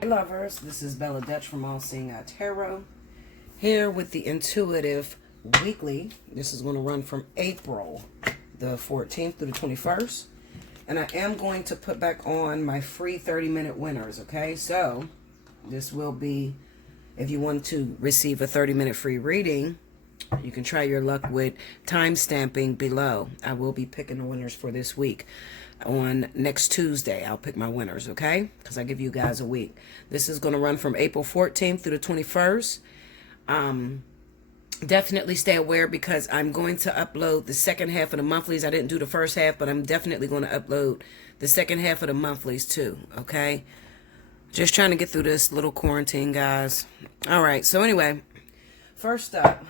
Hey lovers, this is Bella Dutch from Allseeingeyetarot here with the Intuitive Weekly. This is going to run from April the 14th through the 21st. And I am going to put back on my free 30-minute winners, okay? So this will be, if you want to receive a 30-minute free reading, you can try your luck with time stamping below. I will be picking the winners for this week. On next Tuesday, I'll pick my winners, okay? Because I give you guys a week. This is going to run from April 14th through the 21st. Definitely stay aware because I'm going to upload the second half of the monthlies. I didn't do the first half, but I'm definitely going to upload the second half of the monthlies too, okay? Just trying to get through this little quarantine, guys. All right, so anyway, first up,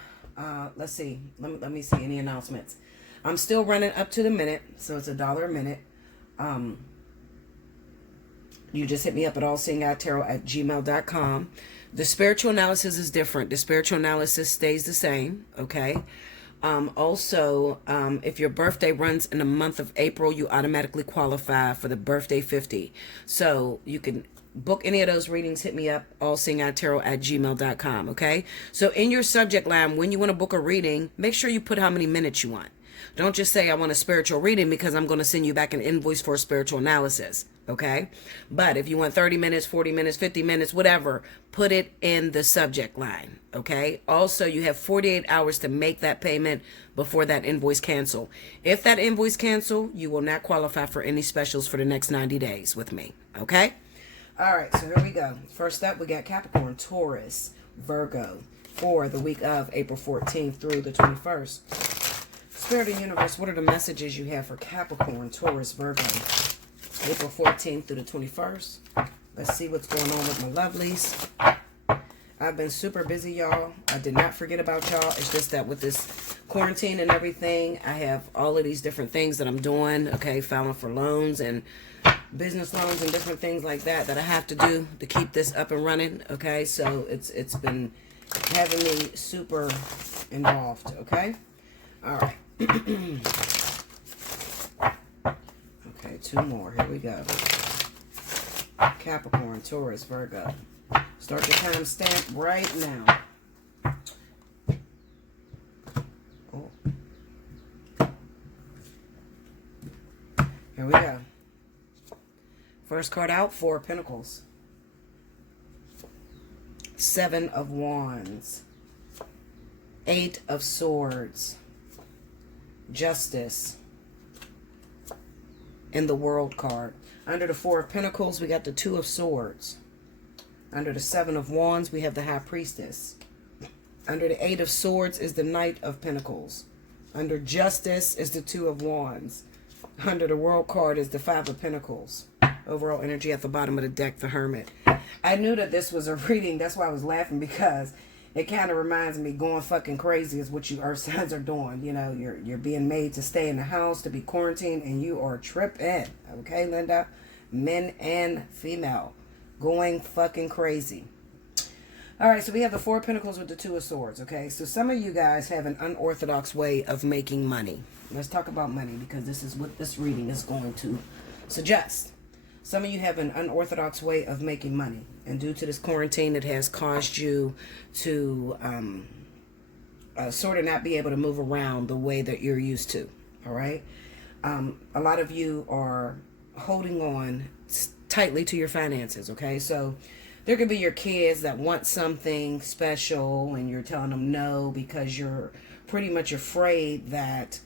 let's see. Let me see any announcements. I'm still running up to the minute, so it's $1 a minute. You just hit me up at allseeingeyetarot@gmail.com. The spiritual analysis is different. The spiritual analysis stays the same, okay? Also, if your birthday runs in the month of April, you automatically qualify for the birthday 50. So you can book any of those readings, hit me up, allseeingeyetarot@gmail.com, okay? So in your subject line, when you want to book a reading, make sure you put how many minutes you want. Don't just say I want a spiritual reading because I'm going to send you back an invoice for a spiritual analysis, okay? But if you want 30 minutes, 40 minutes, 50 minutes, whatever, put it in the subject line, okay? Also, you have 48 hours to make that payment before that invoice cancel. If that invoice cancel, you will not qualify for any specials for the next 90 days with me, okay? All right, so here we go. First up, we got Capricorn, Taurus, Virgo for the week of April 14th through the 21st. Spirit of the Universe, what are the messages you have for Capricorn, Taurus, Virgo, April 14th through the 21st? Let's see what's going on with my lovelies. I've been super busy, y'all. I did not forget about y'all. It's just that with this quarantine and everything, I have all of these different things that I'm doing, okay, filing for loans and business loans and different things like that I have to do to keep this up and running, okay? So it's been having me super involved, okay? All right. Okay, two more. Here we go. Capricorn, Taurus, Virgo. Start the time stamp right now. Oh. Here we go. First card out, Four of Pentacles. Seven of Wands. Eight of Swords. Justice. And the World card. Under the Four of Pentacles, we got the Two of Swords. Under the Seven of Wands, we have the High Priestess. Under the Eight of Swords is the Knight of Pentacles. Under Justice is the Two of Wands. Under the World card is the Five of Pentacles. Overall energy at the bottom of the deck, the Hermit. I knew that this was a reading. That's why I was laughing, because it kind of reminds me going fucking crazy is what you earth signs are doing. You know, you're being made to stay in the house, to be quarantined, and you are tripping. Okay, Linda? Men and female. Going fucking crazy. All right, so we have the Four of Pentacles with the Two of Swords, okay? So some of you guys have an unorthodox way of making money. Let's talk about money, because this is what this reading is going to suggest. Some of you have an unorthodox way of making money. And due to this quarantine, it has caused you to sort of not be able to move around the way that you're used to. All right? A lot of you are holding on tightly to your finances. Okay? So there could be your kids that want something special and you're telling them no because you're pretty much afraid that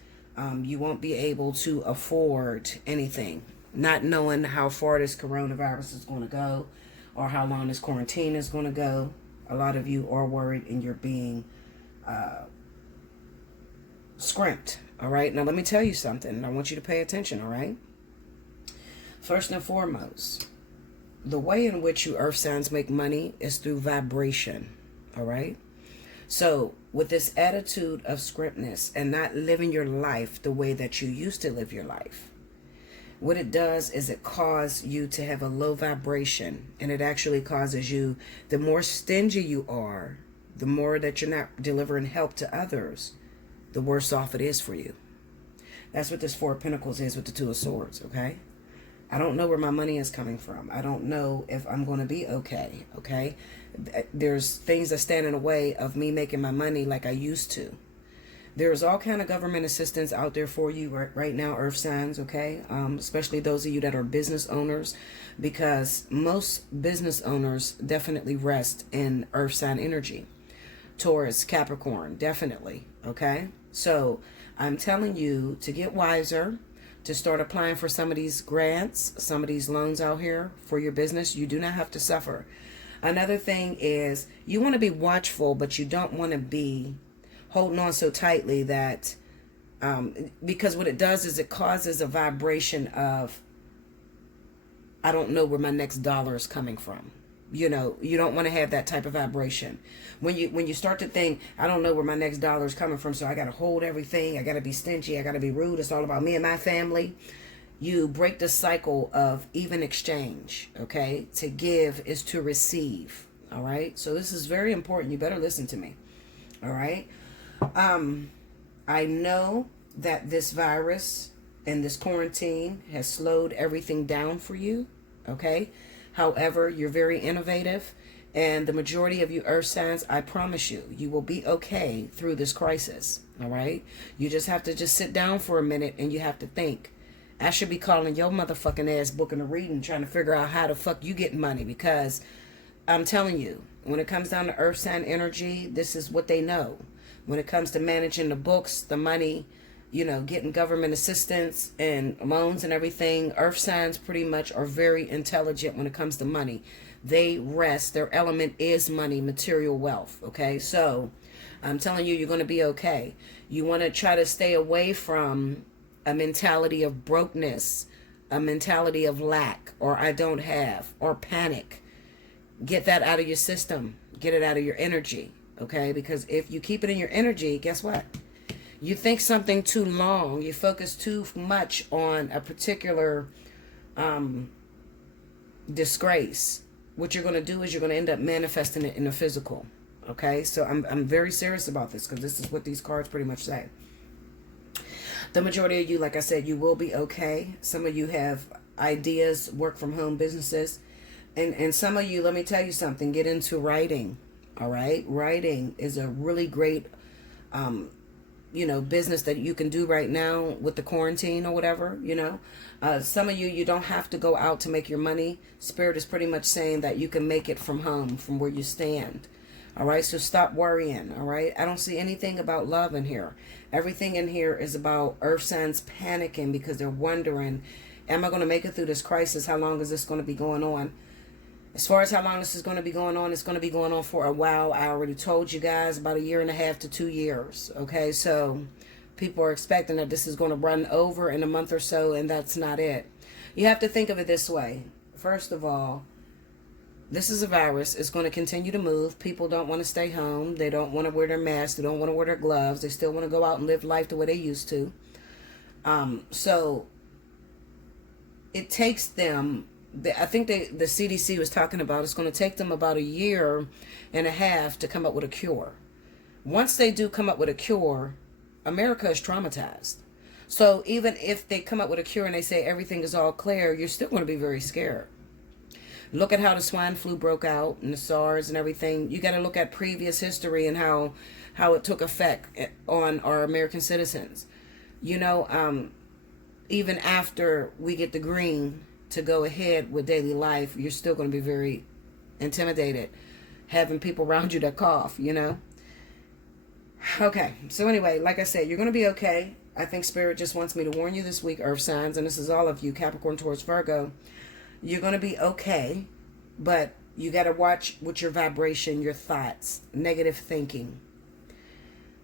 you won't be able to afford anything. Not knowing how far this coronavirus is going to go or how long this quarantine is going to go. A lot of you are worried and you're being scrimped. All right. Now, let me tell you something. I want you to pay attention. All right. First and foremost, the way in which you earth signs make money is through vibration. All right. So with this attitude of scrimptness and not living your life the way that you used to live your life, what it does is it causes you to have a low vibration, and it actually causes you, the more stingy you are, the more that you're not delivering help to others, the worse off it is for you. That's what this Four of Pentacles is with the Two of Swords, okay? I don't know where my money is coming from. I don't know if I'm going to be okay. Okay. There's things that stand in the way of me making my money like I used to. There's all kind of government assistance out there for you right now, earth signs, okay? Especially those of you that are business owners, because most business owners definitely rest in earth sign energy. Taurus, Capricorn, definitely, okay? So I'm telling you to get wiser, to start applying for some of these grants, some of these loans out here for your business. You do not have to suffer. Another thing is you want to be watchful, but you don't want to be holding on so tightly that because what it does is it causes a vibration of, I don't know where my next dollar is coming from. You know, you don't want to have that type of vibration. When you start to think, I don't know where my next dollar is coming from, so I got to hold everything, I got to be stingy, I got to be rude, it's all about me and my family. You break the cycle of even exchange, okay? To give is to receive, all right? So this is very important. You better listen to me, all right? I know that this virus and this quarantine has slowed everything down for you, okay? However, you're very innovative, and the majority of you earth signs, I promise you, you will be okay through this crisis, all right? You just have to just sit down for a minute and you have to think. I should be calling your motherfucking ass booking a reading, trying to figure out how the fuck you get money, because I'm telling you, when it comes down to earth sign energy, this is what they know. When it comes to managing the books, the money, you know, getting government assistance and loans and everything, earth signs pretty much are very intelligent when it comes to money. They rest. Their element is money, material wealth, okay? So I'm telling you, you're going to be okay. You want to try to stay away from a mentality of brokenness, a mentality of lack, or I don't have, or panic. Get that out of your system. Get it out of your energy, okay? Because if you keep it in your energy, guess what? You think something too long, you focus too much on a particular disgrace. What you're going to do is you're going to end up manifesting it in the physical, okay? So I'm very serious about this, because this is what these cards pretty much say. The majority of you, like I said, you will be okay. Some of you have ideas, work from home businesses. And some of you, let me tell you something, get into writing, all right? Writing is a really great, you know, business that you can do right now with the quarantine or whatever, you know. Some of you, you don't have to go out to make your money. Spirit is pretty much saying that you can make it from home, from where you stand. All right, so stop worrying, all right? I don't see anything about love in here. Everything in here is about earth signs panicking because they're wondering, am I going to make it through this crisis? How long is this going to be going on? As far as how long this is going to be going on, it's going to be going on for a while. I already told you guys, about 1.5 to 2 years, okay? So people are expecting that this is going to run over in a month or so, and that's not it. You have to think of it this way. First of all, this is a virus. It's going to continue to move. People don't want to stay home. They don't want to wear their masks. They don't want to wear their gloves. They still want to go out and live life the way they used to. So it takes them, I think the CDC was talking about, it's going to take them about 1.5 years to come up with a cure. Once they do come up with a cure, America is traumatized. So even if they come up with a cure and they say everything is all clear, you're still going to be very scared. Look at how the swine flu broke out and the SARS and everything. You got to look at previous history and how it took effect on our American citizens. You know, even after we get the green to go ahead with daily life, you're still going to be very intimidated having people around you that cough, you know. Okay, so anyway, like I said, you're going to be okay. I think Spirit just wants me to warn you this week, earth signs, and this is all of you, Capricorn, Taurus, Virgo. You're going to be okay, but you got to watch with your vibration, your thoughts, negative thinking.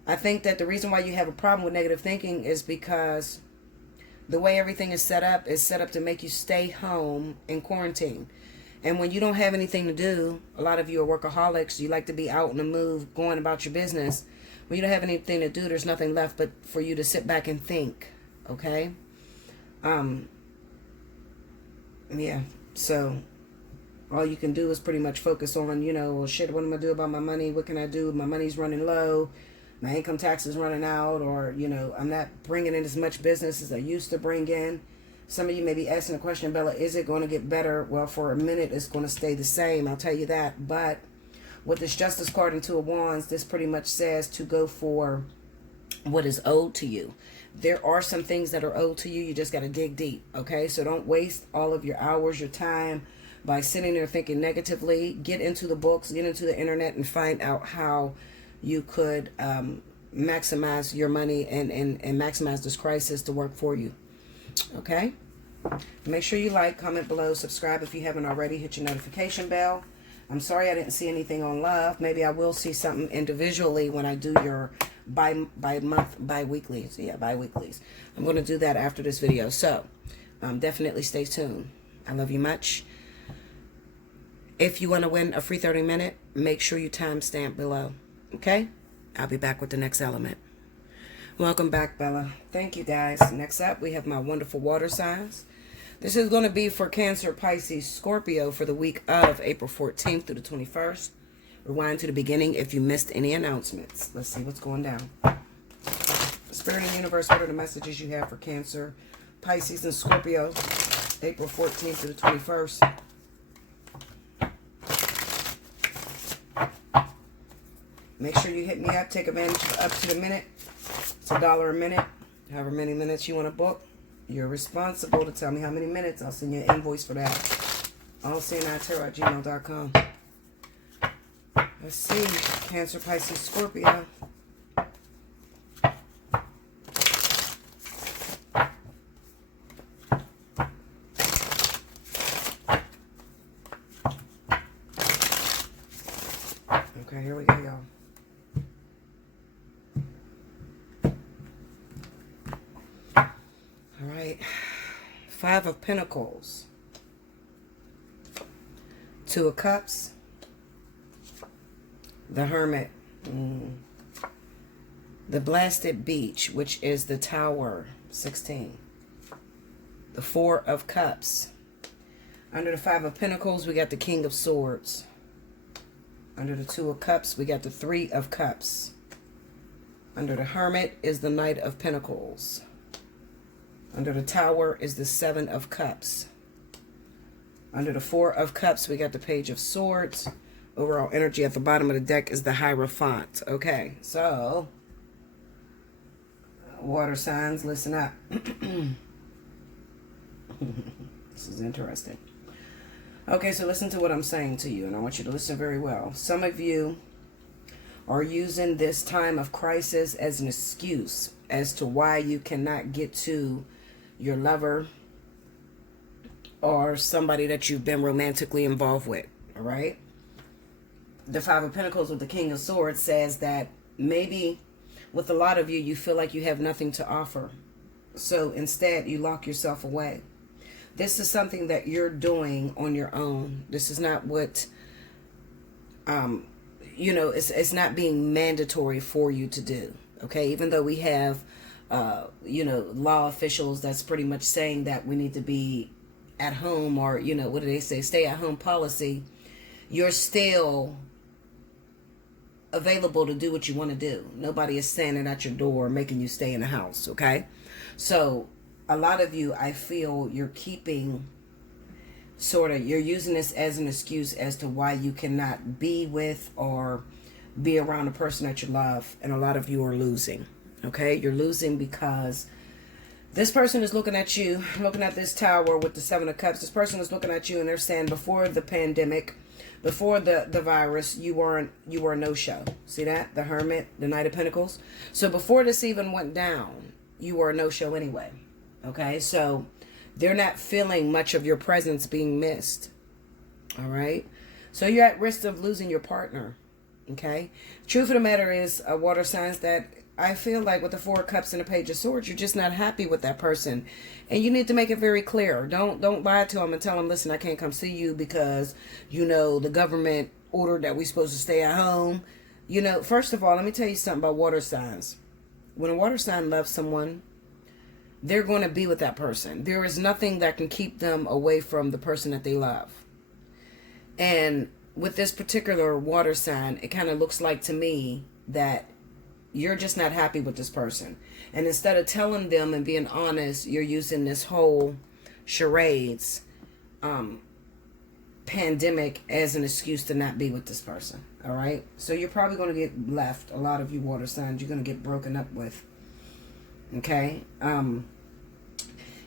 I think that the reason why you have a problem with negative thinking is because the way everything is set up to make you stay home in quarantine. And when you don't have anything to do, a lot of you are workaholics, you like to be out on the move, going about your business. When you don't have anything to do, there's nothing left but for you to sit back and think, okay? Yeah, so all you can do is pretty much focus on, you know, well, shit, what am I going to do about my money? What can I do? My money's running low. My income tax is running out, or, you know, I'm not bringing in as much business as I used to bring in. Some of you may be asking the question, Bella, is it going to get better? Well, for a minute, it's going to stay the same. I'll tell you that. But with this Justice card and Two of Wands, this pretty much says to go for what is owed to you. There are some things that are owed to you. You just got to dig deep, okay? So don't waste all of your hours, your time by sitting there thinking negatively. Get into the books, get into the internet, and find out how you could maximize your money and maximize this crisis to work for you, okay? Make sure you like, comment below, subscribe if you haven't already. Hit your notification bell. I'm sorry I didn't see anything on love. Maybe I will see something individually when I do your bi-weeklies. Yeah, bi-weeklies. I'm going to do that after this video. So, definitely stay tuned. I love you much. If you want to win a free 30-minute, make sure you timestamp below. Okay? I'll be back with the next element. Welcome back, Bella. Thank you, guys. Next up, we have my wonderful water signs. This is going to be for Cancer, Pisces, Scorpio for the week of April 14th through the 21st. Rewind to the beginning if you missed any announcements. Let's see what's going down. Spirit and Universe, what are the messages you have for Cancer, Pisces, and Scorpio, April 14th through the 21st? Make sure you hit me up. Take advantage of up to the minute. It's $1 a minute. However many minutes you want to book. You're responsible to tell me how many minutes. I'll send you an invoice for that. Allseeingeyetarot@gmail.com. Let's see. Cancer, Pisces, Scorpio. Okay, here we go, y'all. All right. Five of Pentacles. Two of Cups. The Hermit. The Blasted Beach, which is the Tower, 16. The Four of Cups. Under the Five of Pentacles, we got the King of Swords. Under the Two of Cups, we got the Three of Cups. Under the Hermit is the Knight of Pentacles. Under the Tower is the Seven of Cups. Under the Four of Cups, we got the Page of Swords. Overall energy at the bottom of the deck is the Hierophant. Okay, so, water signs, listen up. This is interesting. Okay, so listen to what I'm saying to you, and I want you to listen very well. Some of you are using this time of crisis as an excuse as to why you cannot get to your lover or somebody that you've been romantically involved with, all right? The Five of Pentacles with the King of Swords says that maybe with a lot of you, you feel like you have nothing to offer. So instead, you lock yourself away. This is something that you're doing on your own. This is not what, you know, it's not being mandatory for you to do, okay? Even though we have, you know, law officials that's pretty much saying that we need to be at home, or, you know, what do they say, stay at home policy, you're still available to do what you want to do. Nobody is standing at your door making you stay in the house, okay? So a lot of you, I feel you're keeping you're using this as an excuse as to why you cannot be with or be around a person that you love. And a lot of you are losing, okay? You're losing because this person is looking at you, looking at this tower with the Seven of Cups. This person is looking at you and they're saying before the pandemic, before the virus, you were a no-show. See that? The Hermit, the Knight of Pentacles. So before this even went down, you were a no-show anyway. Okay, so they're not feeling much of your presence being missed. All right, so you're at risk of losing your partner. Okay, truth of the matter is, water signs, that I feel like with the Four of Cups and the Page of Swords, you're just not happy with that person, and you need to make it very clear. Don't lie to them and tell them, listen, I can't come see you because, you know, the government ordered that we're supposed to stay at home. You know, first of all, let me tell you something about water signs. When a water sign loves someone, they're going to be with that person. There is nothing that can keep them away from the person that they love. And with this particular water sign, it kind of looks like to me that you're just not happy with this person. And instead of telling them and being honest, you're using this whole charades, pandemic as an excuse to not be with this person. All right. So you're probably going to get left. A lot of you water signs, you're going to get broken up with. Okay. And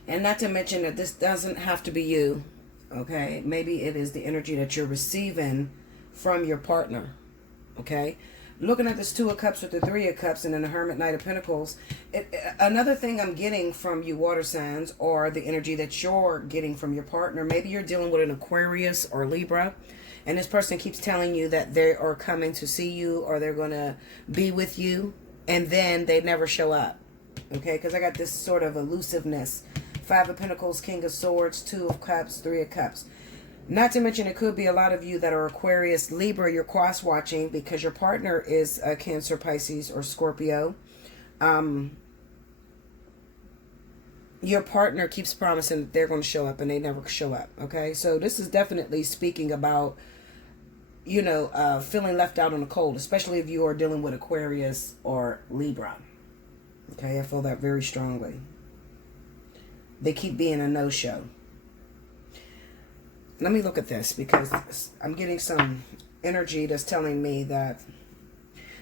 not to mention that this doesn't have to be you. Okay. Maybe it is the energy that you're receiving from your partner. Okay. Looking at this Two of Cups with the Three of Cups and then the Hermit, Knight of Pentacles. Another thing I'm getting from you water signs, or the energy that you're getting from your partner. Maybe you're dealing with an Aquarius or Libra, and this person keeps telling you that they are coming to see you or they're going to be with you, and then they never show up. Okay, because I got this sort of elusiveness. Five of Pentacles, King of Swords, Two of Cups, Three of Cups. Not to mention, it could be a lot of you that are Aquarius, Libra, you're cross-watching because your partner is a Cancer, Pisces, or Scorpio. Your partner keeps promising that they're going to show up and they never show up, okay? So this is definitely speaking about, you know, feeling left out in the cold, especially if you are dealing with Aquarius or Libra. Okay, I feel that very strongly. They keep being a no-show. Let me look at this because I'm getting some energy that's telling me that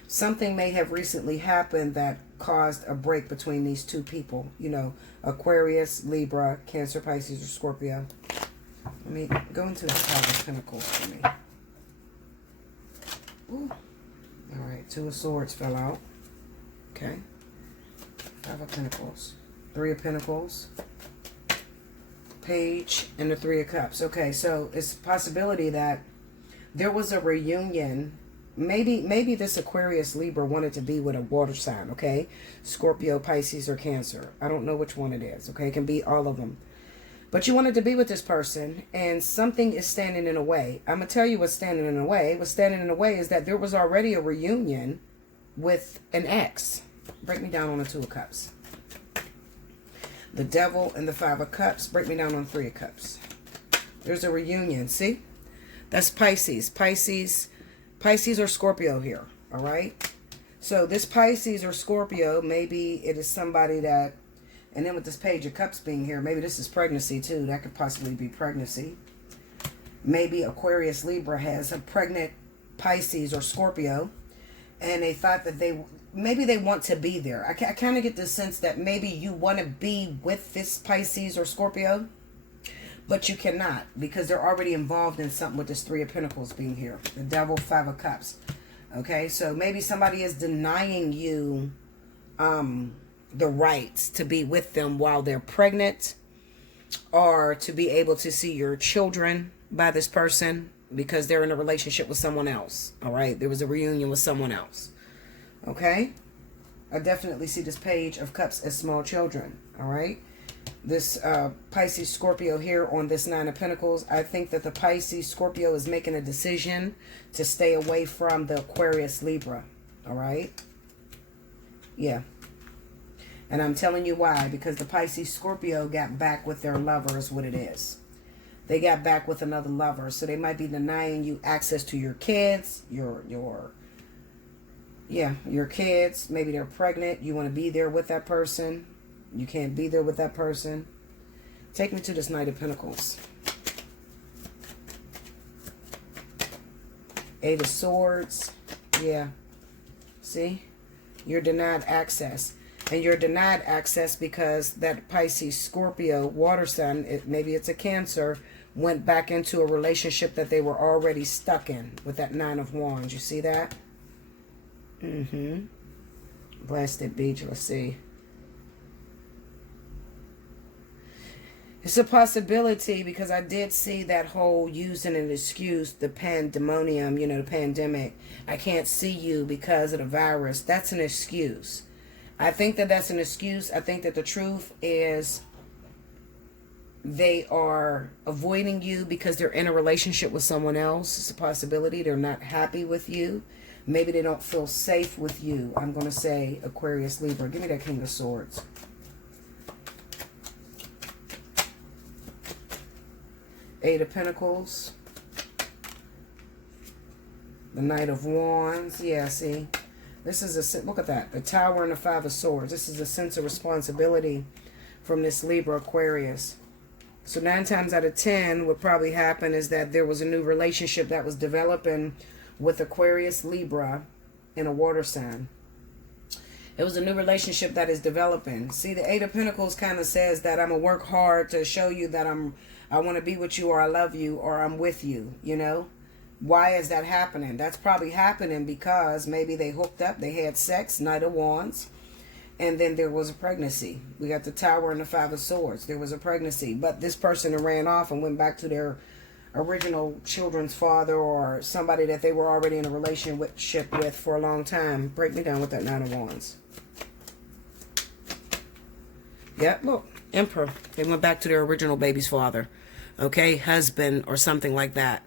something may have recently happened that caused a break between these two people. You know, Aquarius, Libra, Cancer, Pisces, or Scorpio. Let me go into the Five of Pentacles for me. Ooh. All right, Two of Swords fell out. Okay. Five of Pentacles. Three of Pentacles. Page and the Three of Cups. Okay, so it's a possibility that there was a reunion. Maybe this Aquarius Libra wanted to be with a water sign, okay? Scorpio, Pisces, or Cancer. I don't know which one it is, okay? It can be all of them. But you wanted to be with this person, and something is standing in the way. I'm going to tell you what's standing in the way. What's standing in the way is that there was already a reunion with an ex. Break me down on the Two of Cups. The Devil and the Five of Cups. Break me down on Three of Cups. There's a reunion. See? That's Pisces. Pisces or Scorpio here. All right? So this Pisces or Scorpio, maybe it is somebody that, and then with this Page of Cups being here, maybe this is pregnancy too. That could possibly be pregnancy. Maybe Aquarius Libra has a pregnant Pisces or Scorpio, and they thought that maybe they want to be there. I kind of get the sense that maybe you want to be with this Pisces or Scorpio, but you cannot because they're already involved in something with this Three of Pentacles being here. The Devil, Five of Cups. Okay, so maybe somebody is denying you the rights to be with them while they're pregnant, or to be able to see your children by this person because they're in a relationship with someone else. All right, there was a reunion with someone else. Okay, I definitely see this Page of Cups as small children. All right, this Pisces Scorpio here on this Nine of Pentacles. I think that the Pisces Scorpio is making a decision to stay away from the Aquarius Libra. All right, yeah, and I'm telling you why, because the Pisces Scorpio got back with their lover is what it is. They got back with another lover, so they might be denying you access to your kids, your kids. Maybe they're pregnant. You want to be there with that person. You can't be there with that person. Take me to this Knight of Pentacles. Eight of Swords. Yeah. See? You're denied access. And you're denied access because that Pisces Scorpio water sign, maybe it's a Cancer, went back into a relationship that they were already stuck in with that Nine of Wands. You see that? Blasted Beach. Let's see. It's a possibility because I did see that whole using an excuse, the pandemonium, you know, the pandemic. I can't see you because of the virus. That's an excuse. I think that that's an excuse. I think that the truth is they are avoiding you because they're in a relationship with someone else. It's a possibility. They're not happy with you. Maybe they don't feel safe with you. I'm going to say Aquarius, Libra. Give me that King of Swords. Eight of Pentacles. The Knight of Wands. Yeah, see. This is look at that. The Tower and the Five of Swords. This is a sense of responsibility from this Libra Aquarius. So 9 times out of 10, what probably happened is that there was a new relationship that was developing with Aquarius, Libra, and a water sign. It was a new relationship that is developing. See, the Eight of Pentacles kind of says that I'm going to work hard to show you that I want to be with you, or I love you, or I'm with you, you know? Why is that happening? That's probably happening because maybe they hooked up, they had sex, Knight of Wands, and then there was a pregnancy. We got the Tower and the Five of Swords. There was a pregnancy, but this person ran off and went back to their original children's father, or somebody that they were already in a relationship with for a long time. Break me down with that Nine of Wands. Yep, look, Emperor. They went back to their original baby's father, okay, husband or something like that.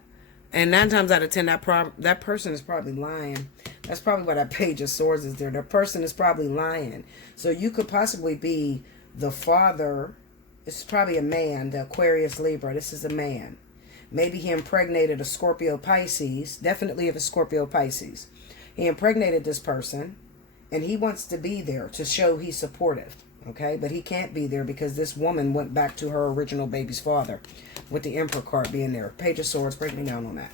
And 9 times out of 10, that person is probably lying. That's probably why that Page of Swords is there. That person is probably lying. So you could possibly be the father. It's probably a man, the Aquarius Libra. This is a man. Maybe he impregnated a Scorpio Pisces. Definitely a Scorpio Pisces. He impregnated this person, and he wants to be there to show he's supportive. Okay, but he can't be there because this woman went back to her original baby's father, with the Emperor card being there. Page of Swords, break me down on that.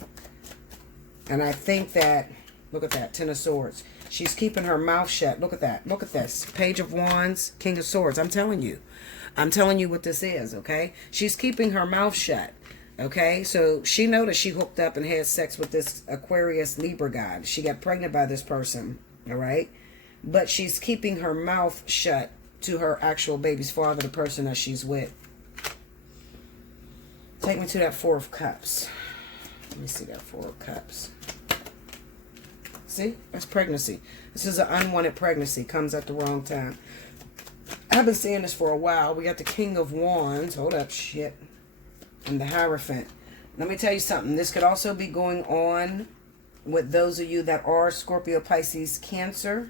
And I think that, look at that, Ten of Swords. She's keeping her mouth shut. Look at that. Look at this. Page of Wands, King of Swords. I'm telling you. I'm telling you what this is, okay? She's keeping her mouth shut, okay? So she noticed she hooked up and had sex with this Aquarius Libra guy. She got pregnant by this person, all right? But she's keeping her mouth shut to her actual baby's father, the person that she's with. Take me to that Four of Cups. Let me see that Four of Cups. See? That's pregnancy. This is an unwanted pregnancy. Comes at the wrong time. I've been seeing this for a while. We got the King of Wands. Hold up, shit. And the Hierophant. Let me tell you something. This could also be going on with those of you that are Scorpio, Pisces, Cancer.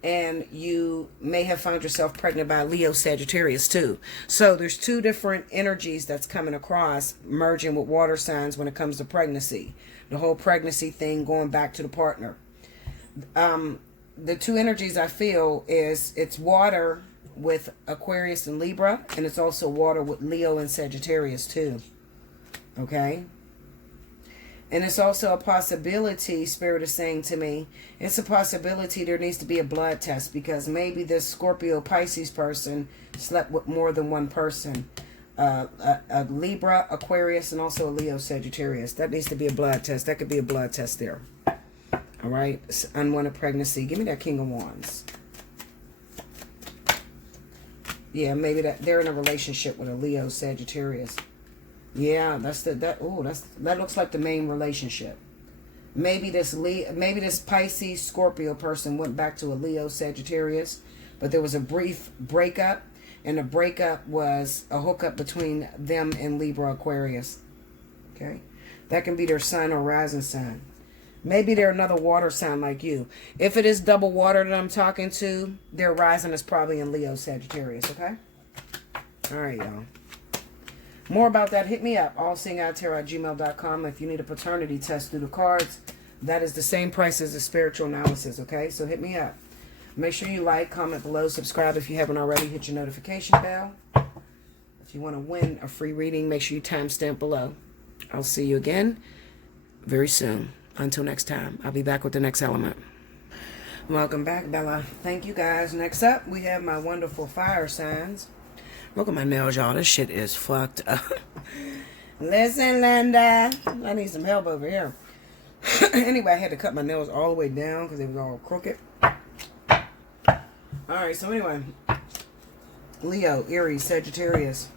And you may have found yourself pregnant by Leo, Sagittarius too. So there's 2 different energies that's coming across, merging with water signs when it comes to pregnancy. The whole pregnancy thing going back to the partner. The 2 energies I feel is it's water with Aquarius and Libra, and it's also water with Leo and Sagittarius too. Okay? And it's also a possibility, Spirit is saying to me, it's a possibility there needs to be a blood test, because maybe this Scorpio Pisces person slept with more than one person. A Libra, Aquarius, and also a Leo Sagittarius. That needs to be a blood test. That could be a blood test there. All right. Unwanted pregnancy. Give me that King of Wands. Yeah, maybe that they're in a relationship with a Leo Sagittarius. Yeah, that looks like the main relationship. Maybe this Pisces Scorpio person went back to a Leo Sagittarius, but there was a brief breakup, and the breakup was a hookup between them and Libra Aquarius. Okay? That can be their sun or rising sign. Maybe they're another water sign like you. If it is double water that I'm talking to, their rising is probably in Leo Sagittarius, okay? All right, y'all. More about that, hit me up, allseeingeyetarot@gmail.com. If you need a paternity test through the cards, that is the same price as the spiritual analysis, okay? So hit me up. Make sure you like, comment below, subscribe if you haven't already, hit your notification bell. If you want to win a free reading, make sure you timestamp below. I'll see you again very soon. Until next time, I'll be back with the next element. Welcome back, Bella. Thank you, guys. Next up, we have my wonderful fire signs. Look at my nails, y'all. This shit is fucked up. Listen, Linda. I need some help over here. Anyway, I had to cut my nails all the way down because they was all crooked. Alright, so anyway. Leo, Aries, Sagittarius.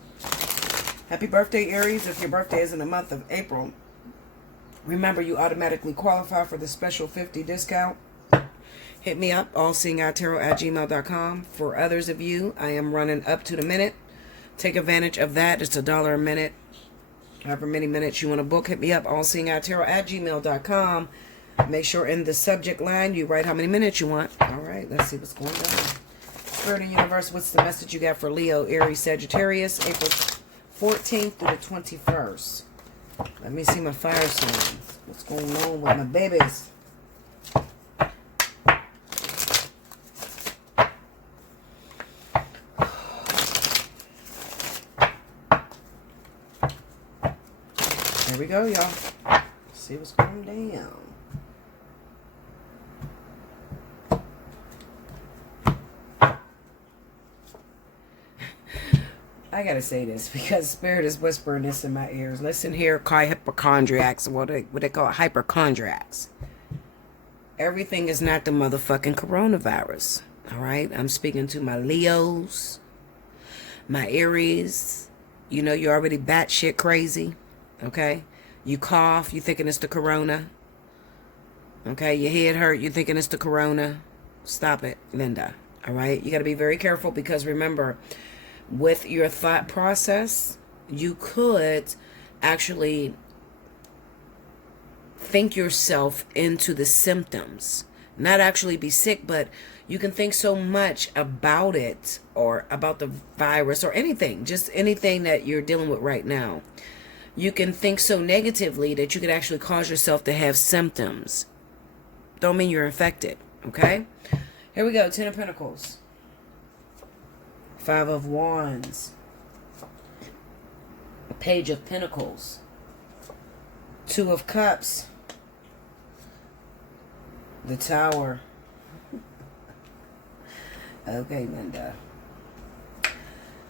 Happy birthday, Aries. If your birthday is in the month of April, remember you automatically qualify for the special 50 discount. Hit me up, allseeingeyetarot@gmail.com. For others of you, I am running up to the minute. Take advantage of that. It's $1 a minute. However many minutes you want to book, hit me up, allseeingeyetarot@gmail.com. Make sure in the subject line you write how many minutes you want. All right, let's see what's going on. Spirit and Universe, what's the message you got for Leo, Aries, Sagittarius, April 14th through the 21st? Let me see my fire signs. What's going on with my babies? go, y'all. Let's see what's going down. I gotta say this because Spirit is whispering this in my ears. Listen here, hypochondriacs, what they call it, hypochondriacs. Everything is not the motherfucking coronavirus. All right, I'm speaking to my Leos, my Aries. You know you're already batshit crazy. Okay, you cough, you thinking it's the corona. Okay, your head hurt, you thinking it's the corona. Stop it, Linda. All right, you got to be very careful because remember, with your thought process, you could actually think yourself into the symptoms. Not actually be sick, but you can think so much about it or about the virus or anything, just anything that you're dealing with right now. You can think so negatively that you could actually cause yourself to have symptoms. Don't mean you're infected, okay? Here we go, 10 of Pentacles. 5 of Wands. Page of Pentacles. 2 of Cups. The Tower. Okay, Linda.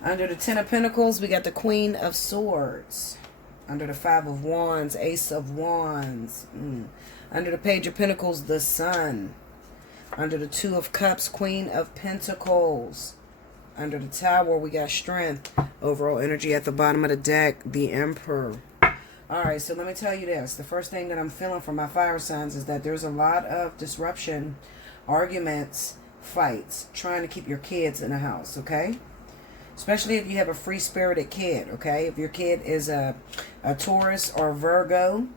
Under the 10 of Pentacles, we got the Queen of Swords. Under the 5 of Wands, Ace of Wands. Under the Page of Pentacles, the Sun. Under the 2 of Cups, Queen of Pentacles. Under the Tower, we got Strength. Overall energy at the bottom of the deck, the Emperor. Alright, so let me tell you this. The first thing that I'm feeling from my fire signs is that there's a lot of disruption, arguments, fights, trying to keep your kids in the house, okay? Especially if you have a free-spirited kid, okay? If your kid is a Taurus or Virgo,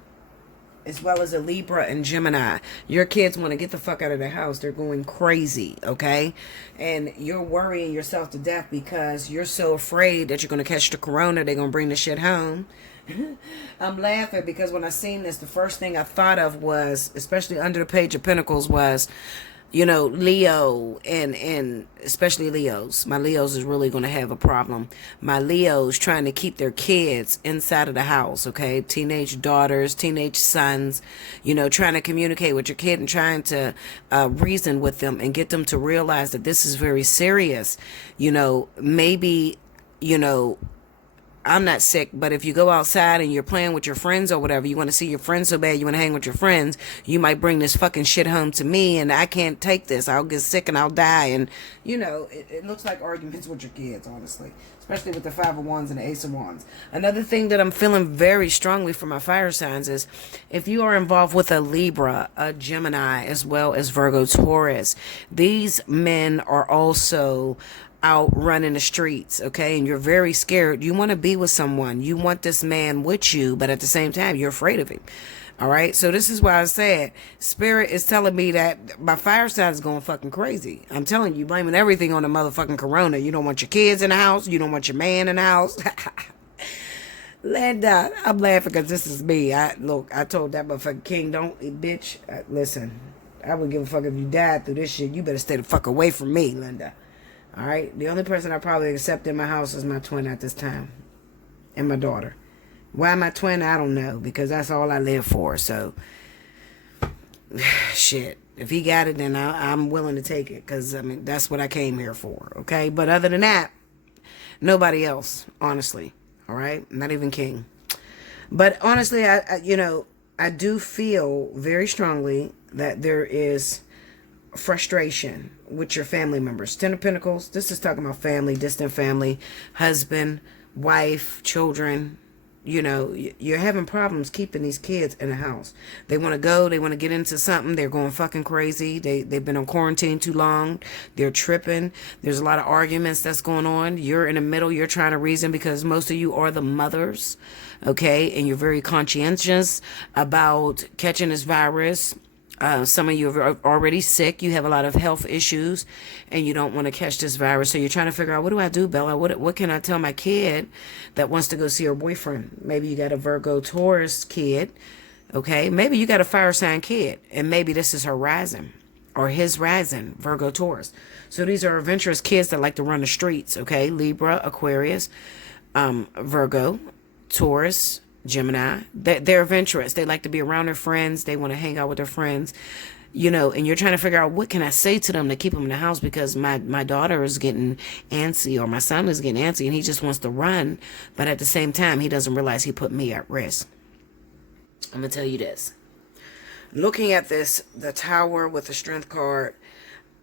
as well as a Libra and Gemini. Your kids want to get the fuck out of the house. They're going crazy, okay? And you're worrying yourself to death because you're so afraid that you're going to catch the corona. They're going to bring the shit home. I'm laughing because when I seen this, the first thing I thought of was, especially under the Page of Pentacles, was, you know, Leo and especially Leos. My Leos is really going to have a problem. My Leos trying to keep their kids inside of the house, okay? Teenage daughters, teenage sons, you know, trying to communicate with your kid and trying to reason with them and get them to realize that this is very serious. You know, maybe, you know, I'm not sick, but if you go outside and you're playing with your friends or whatever, you want to see your friends so bad, you want to hang with your friends, you might bring this fucking shit home to me and I can't take this. I'll get sick and I'll die. And, you know, it looks like arguments with your kids, honestly, especially with the 5 of Wands and the Ace of Wands. Another thing that I'm feeling very strongly for my fire signs is if you are involved with a Libra, a Gemini, as well as Virgo, Taurus, these men are also out running the streets, okay, and you're very scared. You want to be with someone, you want this man with you, but at the same time you're afraid of him. All right, so this is why I said Spirit is telling me that my fire sign is going fucking crazy. I'm telling you, blaming everything on the motherfucking corona. You don't want your kids in the house, you don't want your man in the house. Linda, I'm laughing because this is me. I told that motherfucking king, don't, bitch, listen, I wouldn't give a fuck if you died through this shit. You better stay the fuck away from me, Linda. All right, the only person I probably accept in my house is my twin at this time, and my daughter. Why my twin, I don't know, because that's all I live for. So, shit, if he got it, then I'm willing to take it, because I mean that's what I came here for. Okay, but other than that, nobody else, honestly. All right, not even King. But honestly, I do feel very strongly that there is frustration with your family members. 10 of Pentacles, this is talking about family, distant family, husband, wife, children. You know, you're having problems keeping these kids in the house. They want to go, they want to get into something, they're going fucking crazy. They've been on quarantine too long, they're tripping. There's a lot of arguments that's going on. You're in the middle, you're trying to reason because most of you are the mothers, okay, and you're very conscientious about catching this virus. Some of you are already sick. You have a lot of health issues and you don't want to catch this virus. So you're trying to figure out, what do I do, Bella? What can I tell my kid that wants to go see her boyfriend? Maybe you got a Virgo Taurus kid. Okay. Maybe you got a fire sign kid and maybe this is her rising or his rising, Virgo Taurus. So these are adventurous kids that like to run the streets. Okay. Libra, Aquarius, Virgo, Taurus, Gemini. They're adventurous. They like to be around their friends. They want to hang out with their friends, and you're trying to figure out what can I say to them to keep them in the house, because my daughter is getting antsy, or my son is getting antsy, and he just wants to run. But at the same time, he doesn't realize he put me at risk. I'm going to tell you this. Looking at this, the Tower with the Strength card,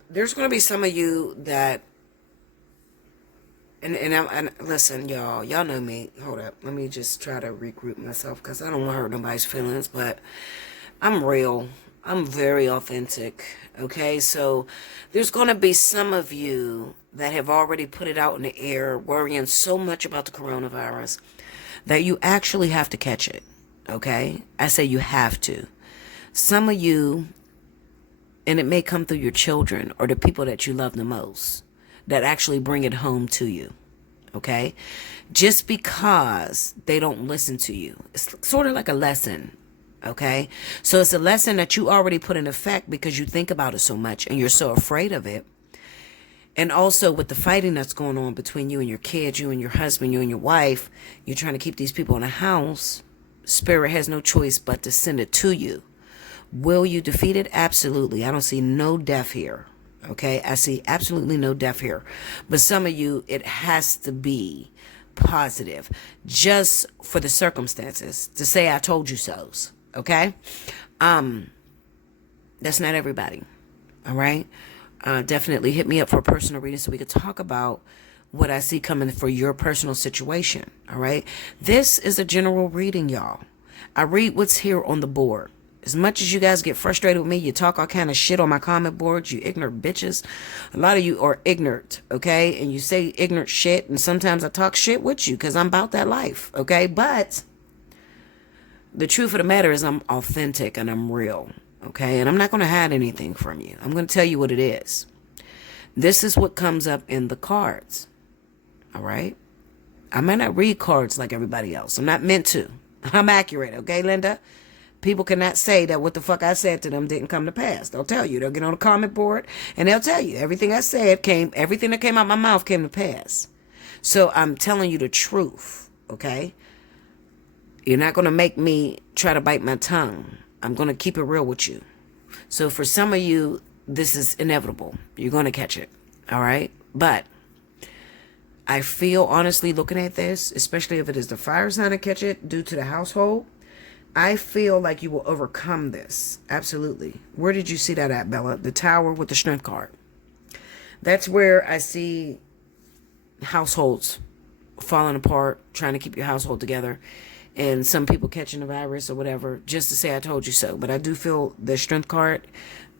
there's going to be some of you that, and listen, y'all know me. Hold up. Let me just try to regroup myself, because I don't want to hurt nobody's feelings, but I'm real. I'm very authentic. Okay, so there's going to be some of you that have already put it out in the air, worrying so much about the coronavirus that you actually have to catch it. Okay, I say you have to. Some of you, and it may come through your children or the people that you love the most, that actually bring it home to you. Okay, just because they don't listen to you, it's sort of like a lesson. Okay, so it's a lesson that you already put in effect because you think about it so much and you're so afraid of it. And also with the fighting that's going on between you and your kids, you and your husband, you and your wife, you're trying to keep these people in the house. Spirit has no choice but to send it to you. Will you defeat it? Absolutely. I don't see no death here. Okay, I see absolutely no death here. But some of you, it has to be positive just for the circumstances, to say I told you so's. Okay, that's not everybody. All right, definitely hit me up for a personal reading so we could talk about what I see coming for your personal situation. All right, this is a general reading, y'all. I read what's here on the board. As much as you guys get frustrated with me, you talk all kind of shit on my comment boards, you ignorant bitches. A lot of you are ignorant, okay? And you say ignorant shit, and sometimes I talk shit with you because I'm about that life, okay? But the truth of the matter is I'm authentic and I'm real, okay? And I'm not going to hide anything from you. I'm going to tell you what it is. This is what comes up in the cards, all right? I might not read cards like everybody else. I'm not meant to. I'm accurate, okay, Linda? People cannot say that what the fuck I said to them didn't come to pass. They'll tell you. They'll get on a comment board and they'll tell you everything I said everything that came out my mouth came to pass. So I'm telling you the truth, okay? You're not going to make me try to bite my tongue. I'm going to keep it real with you. So for some of you, this is inevitable. You're going to catch it, all right? But I feel, honestly, looking at this, especially if it is the fire sign to catch it due to the household, I feel like you will overcome this. Absolutely. Where did you see that at, Bella? The Tower with the Strength card. That's where I see households falling apart, trying to keep your household together, and some people catching the virus or whatever, just to say I told you so. But I do feel the Strength card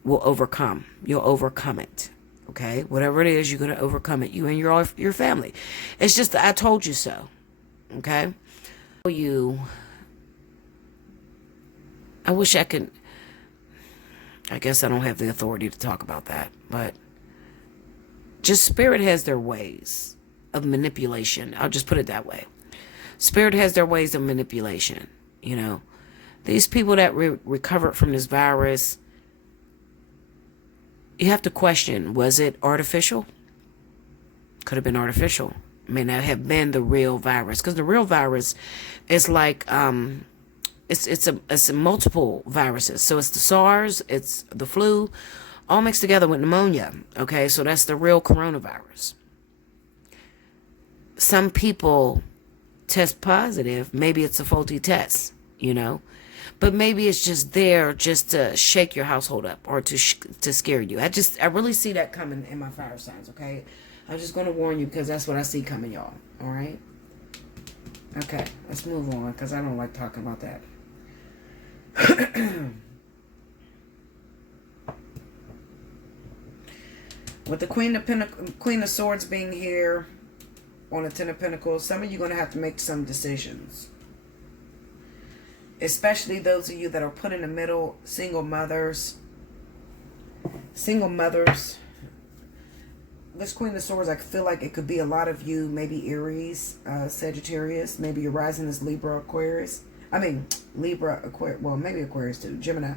will overcome. You'll overcome it. Okay? Whatever it is, you're going to overcome it. You and your family. It's just that I told you so. Okay? I wish I could. I guess I don't have the authority to talk about that, but just Spirit has their ways of manipulation. I'll just put it that way. Spirit has their ways of manipulation. These people that recovered from this virus, you have to question, was it artificial? Could have been artificial. It may not have been the real virus, because the real virus is like It's a multiple viruses. So it's the SARS, it's the flu, all mixed together with pneumonia. Okay, so that's the real coronavirus. Some people test positive. Maybe it's a faulty test, but maybe it's just there just to shake your household up or to scare you. I really see that coming in my fire signs. Okay, I'm just going to warn you because that's what I see coming, y'all. All right. Okay, let's move on because I don't like talking about that. With the Queen of Swords being here on the Ten of Pentacles, some of you are going to have to make some decisions. Especially those of you that are put in the middle, single mothers. This Queen of Swords, I feel like it could be a lot of you, maybe Aries, Sagittarius, maybe your rising is Libra, Aquarius. Libra, Aquarius, well, maybe Aquarius too, Gemini.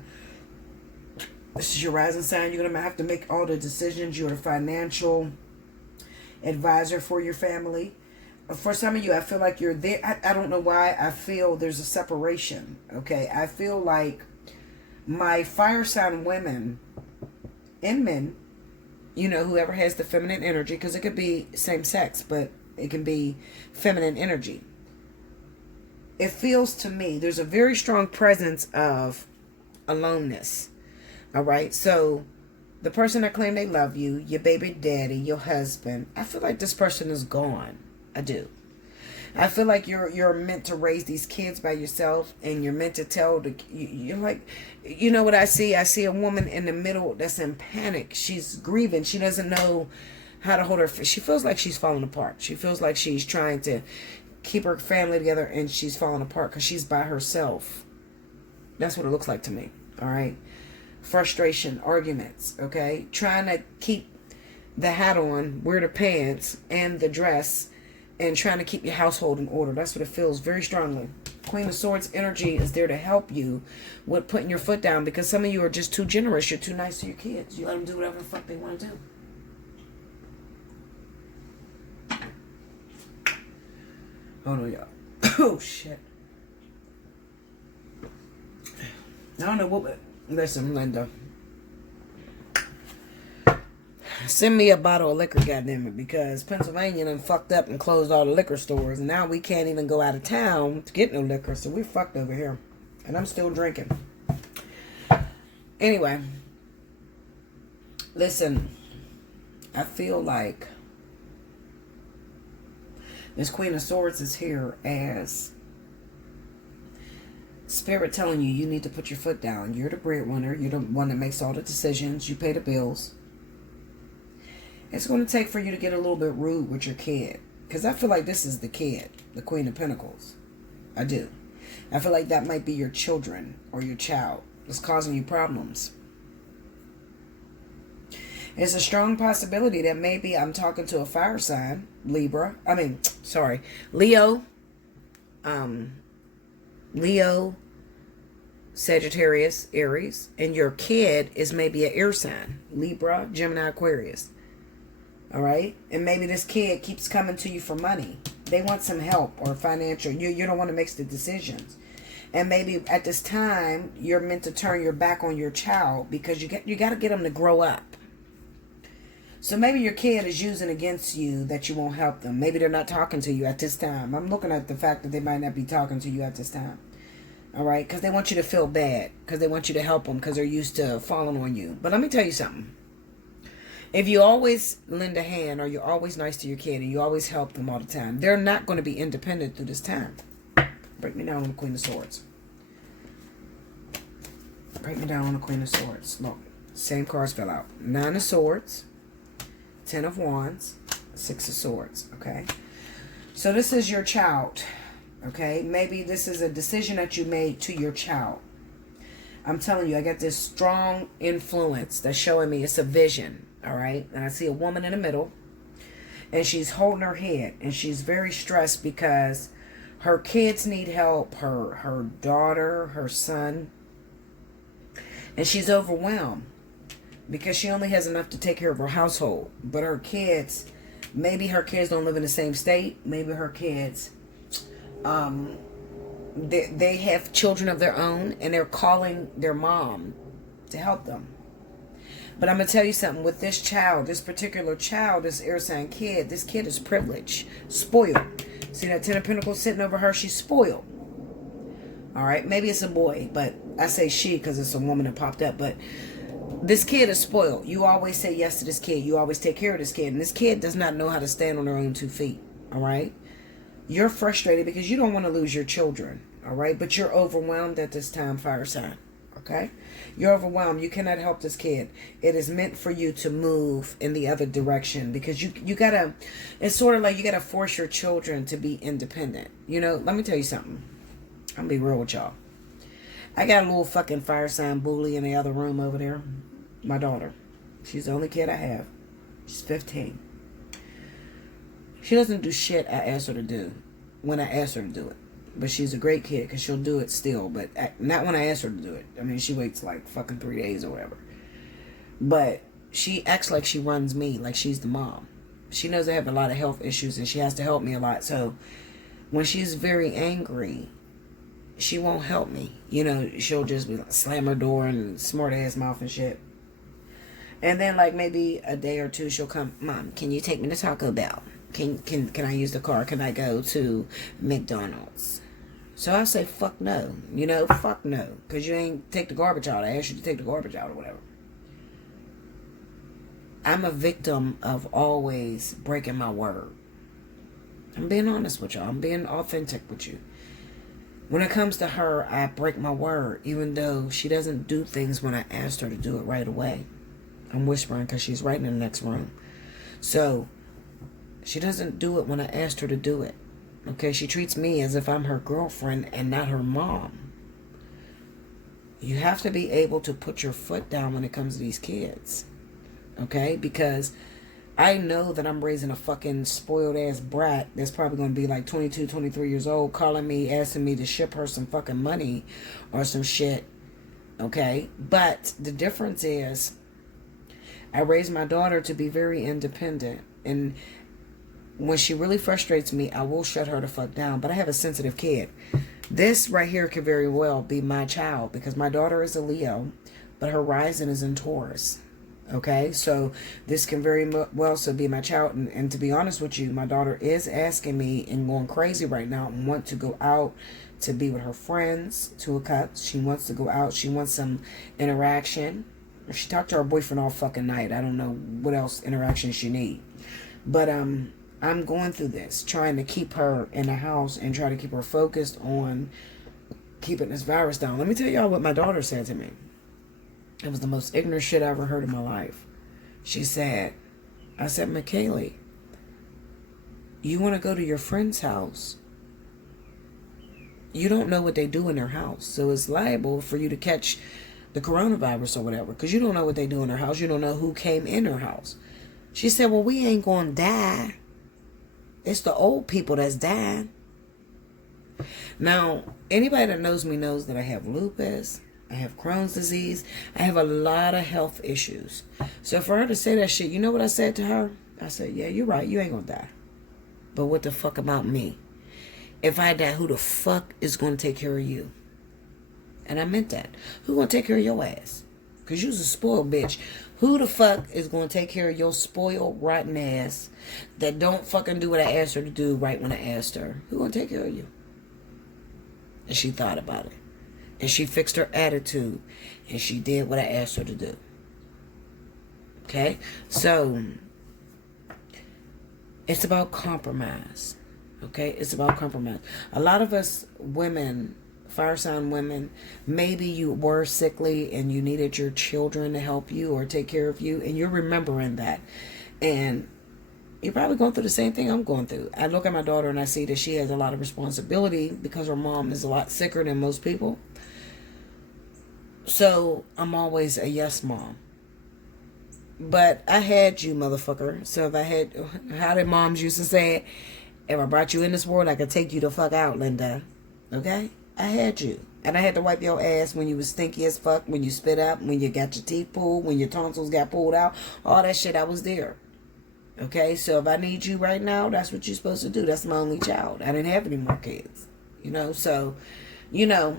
This is your rising sign. You're going to have to make all the decisions. You're a financial advisor for your family. For some of you, I feel like you're there. I don't know why. I feel there's a separation. Okay. I feel like my fire sign women and men, you know, whoever has the feminine energy, because it could be same sex, but it can be feminine energy. It feels to me there's a very strong presence of aloneness. All right. So the person that claimed they love you, your baby daddy, your husband, I feel like this person is gone. I do. I feel like you're meant to raise these kids by yourself, and you're meant to tell you're like, you know what I see? I see a woman in the middle that's in panic. She's grieving. She doesn't know how to hold her. She feels like she's falling apart. She feels like she's trying to keep her family together, and she's falling apart because she's by herself. That's what it looks like to me. All right. Frustration, arguments. Okay. Trying to keep the hat on, wear the pants and the dress, and trying to keep your household in order. That's what it feels very strongly. Queen of Swords energy is there to help you with putting your foot down, because some of you are just too generous. You're too nice to your kids. You let them do whatever the fuck they want to do. Oh no, y'all. Oh shit. I don't know what. Listen, Linda. Send me a bottle of liquor, goddammit, because Pennsylvania done fucked up and closed all the liquor stores, and now we can't even go out of town to get no liquor, so we're fucked over here. And I'm still drinking. Anyway. Listen. I feel like this Queen of Swords is here as Spirit telling you you need to put your foot down. You're the breadwinner. You're the one that makes all the decisions. You pay the bills. It's going to take for you to get a little bit rude with your kid. Because I feel like this is the kid. The Queen of Pentacles. I do. I feel like that might be your children or your child. It's causing you problems. It's a strong possibility that maybe I'm talking to a fire sign. Leo. Leo, Sagittarius, Aries. And your kid is maybe an air sign. Libra, Gemini, Aquarius. All right. And maybe this kid keeps coming to you for money. They want some help or financial. You don't want to make the decisions. And maybe at this time, you're meant to turn your back on your child because you got to get them to grow up. So maybe your kid is using against you that you won't help them. Maybe they're not talking to you at this time. I'm looking at the fact that they might not be talking to you at this time. All right. Because they want you to feel bad. Because they want you to help them because they're used to falling on you. But let me tell you something. If you always lend a hand, or you're always nice to your kid and you always help them all the time, they're not going to be independent through this time. Break me down on the Queen of Swords. Break me down on the Queen of Swords. Look, same cards fell out. 9 of Swords, 10 of Wands, 6 of Swords. Okay. So this is your child. Okay. Maybe this is a decision that you made to your child. I'm telling you, I got this strong influence that's showing me it's a vision. All right. And I see a woman in the middle. And she's holding her head. And she's very stressed because her kids need help. Her daughter, her son. And she's overwhelmed. Because she only has enough to take care of her household. But her kids, maybe her kids don't live in the same state. Maybe her kids, they have children of their own. And they're calling their mom to help them. But I'm going to tell you something. With this child, this particular child, this air sign kid, this kid is privileged. Spoiled. See that 10 of Pentacles sitting over her? She's spoiled. All right. Maybe it's a boy. But I say she because it's a woman that popped up. But this kid is spoiled. You always say yes to this kid. You always take care of this kid. And this kid does not know how to stand on their own 2 feet. All right. You're frustrated because you don't want to lose your children. All right. But you're overwhelmed at this time, fire sign. Okay. You're overwhelmed. You cannot help this kid. It is meant for you to move in the other direction because you gotta, it's sort of like you gotta force your children to be independent. You know, let me tell you something. I'm gonna be real with y'all. I got a little fucking fire sign bully in the other room over there. My daughter. She's the only kid I have. She's 15. She doesn't do shit I ask her to do when I ask her to do it. But she's a great kid because she'll do it still. But not when I ask her to do it. I mean, she waits like fucking 3 days or whatever. But she acts like she runs me, like she's the mom. she knows I have a lot of health issues and she has to help me a lot. So when she's very angry, she won't help me. You know, she'll just be like, slam her door and smart ass mouth and shit. And then like maybe a day or two she'll come, Mom, can you take me to Taco Bell? Can I use the car? Can I go to McDonald's? So I say, fuck no. You know, fuck no. Because you ain't take the garbage out. I asked you to take the garbage out or whatever. I'm a victim of always breaking my word. I'm being honest with y'all. I'm being authentic with you. When it comes to her, I break my word, even though she doesn't do things when I asked her to do it right away. I'm whispering because she's right in the next room. So, she doesn't do it when I asked her to do it. Okay, she treats me as if I'm her girlfriend and not her mom. You have to be able to put your foot down when it comes to these kids. Okay, because I know that I'm raising a fucking spoiled ass brat that's probably going to be like 22, 23 years old, calling me, asking me to ship her some fucking money or some shit. Okay, but the difference is I raised my daughter to be very independent, and when she really frustrates me, I will shut her the fuck down. But I have a sensitive kid. This right here could very well be my child, because my daughter is a Leo, but her rising is in Taurus. Okay, so this can very well so be my child. And to be honest with you, my daughter is asking me and going crazy right now and want to go out to be with her friends to a cut. She wants to go out. She wants some interaction. She talked to her boyfriend all fucking night. I don't know what else interaction she need. But I'm going through this, trying to keep her in the house and try to keep her focused on keeping this virus down. Let me tell y'all what my daughter said to me. It was the most ignorant shit I ever heard in my life. She said, I said, McKaylee, you want to go to your friend's house. You don't know what they do in their house. So it's liable for you to catch the coronavirus or whatever. Because you don't know what they do in their house. You don't know who came in their house. She said, well, we ain't going to die. It's the old people that's dying. Now, anybody that knows me knows that I have lupus. I have Crohn's disease. I have a lot of health issues. So for her to say that shit, you know what I said to her? I said, yeah, you're right. You ain't going to die. But what the fuck about me? If I die, who the fuck is going to take care of you? And I meant that. Who going to take care of your ass? Because you's a spoiled bitch. Who the fuck is going to take care of your spoiled, rotten ass that don't fucking do what I asked her to do right when I asked her? Who going to take care of you? And she thought about it. And she fixed her attitude. And she did what I asked her to do. Okay? So, it's about compromise. Okay? It's about compromise. A lot of us women, fire sign women, maybe you were sickly and you needed your children to help you or take care of you. And you're remembering that. And you're probably going through the same thing I'm going through. I look at my daughter and I see that she has a lot of responsibility because her mom is a lot sicker than most people. So I'm always a yes mom. But I had you, motherfucker. So if I had, how did moms used to say it? If I brought you in this world, I could take you the fuck out, Linda. Okay? I had you. And I had to wipe your ass when you was stinky as fuck, when you spit up, when you got your teeth pulled, when your tonsils got pulled out. All that shit, I was there. Okay? So if I need you right now, that's what you're supposed to do. That's my only child. I didn't have any more kids. You know? So, you know,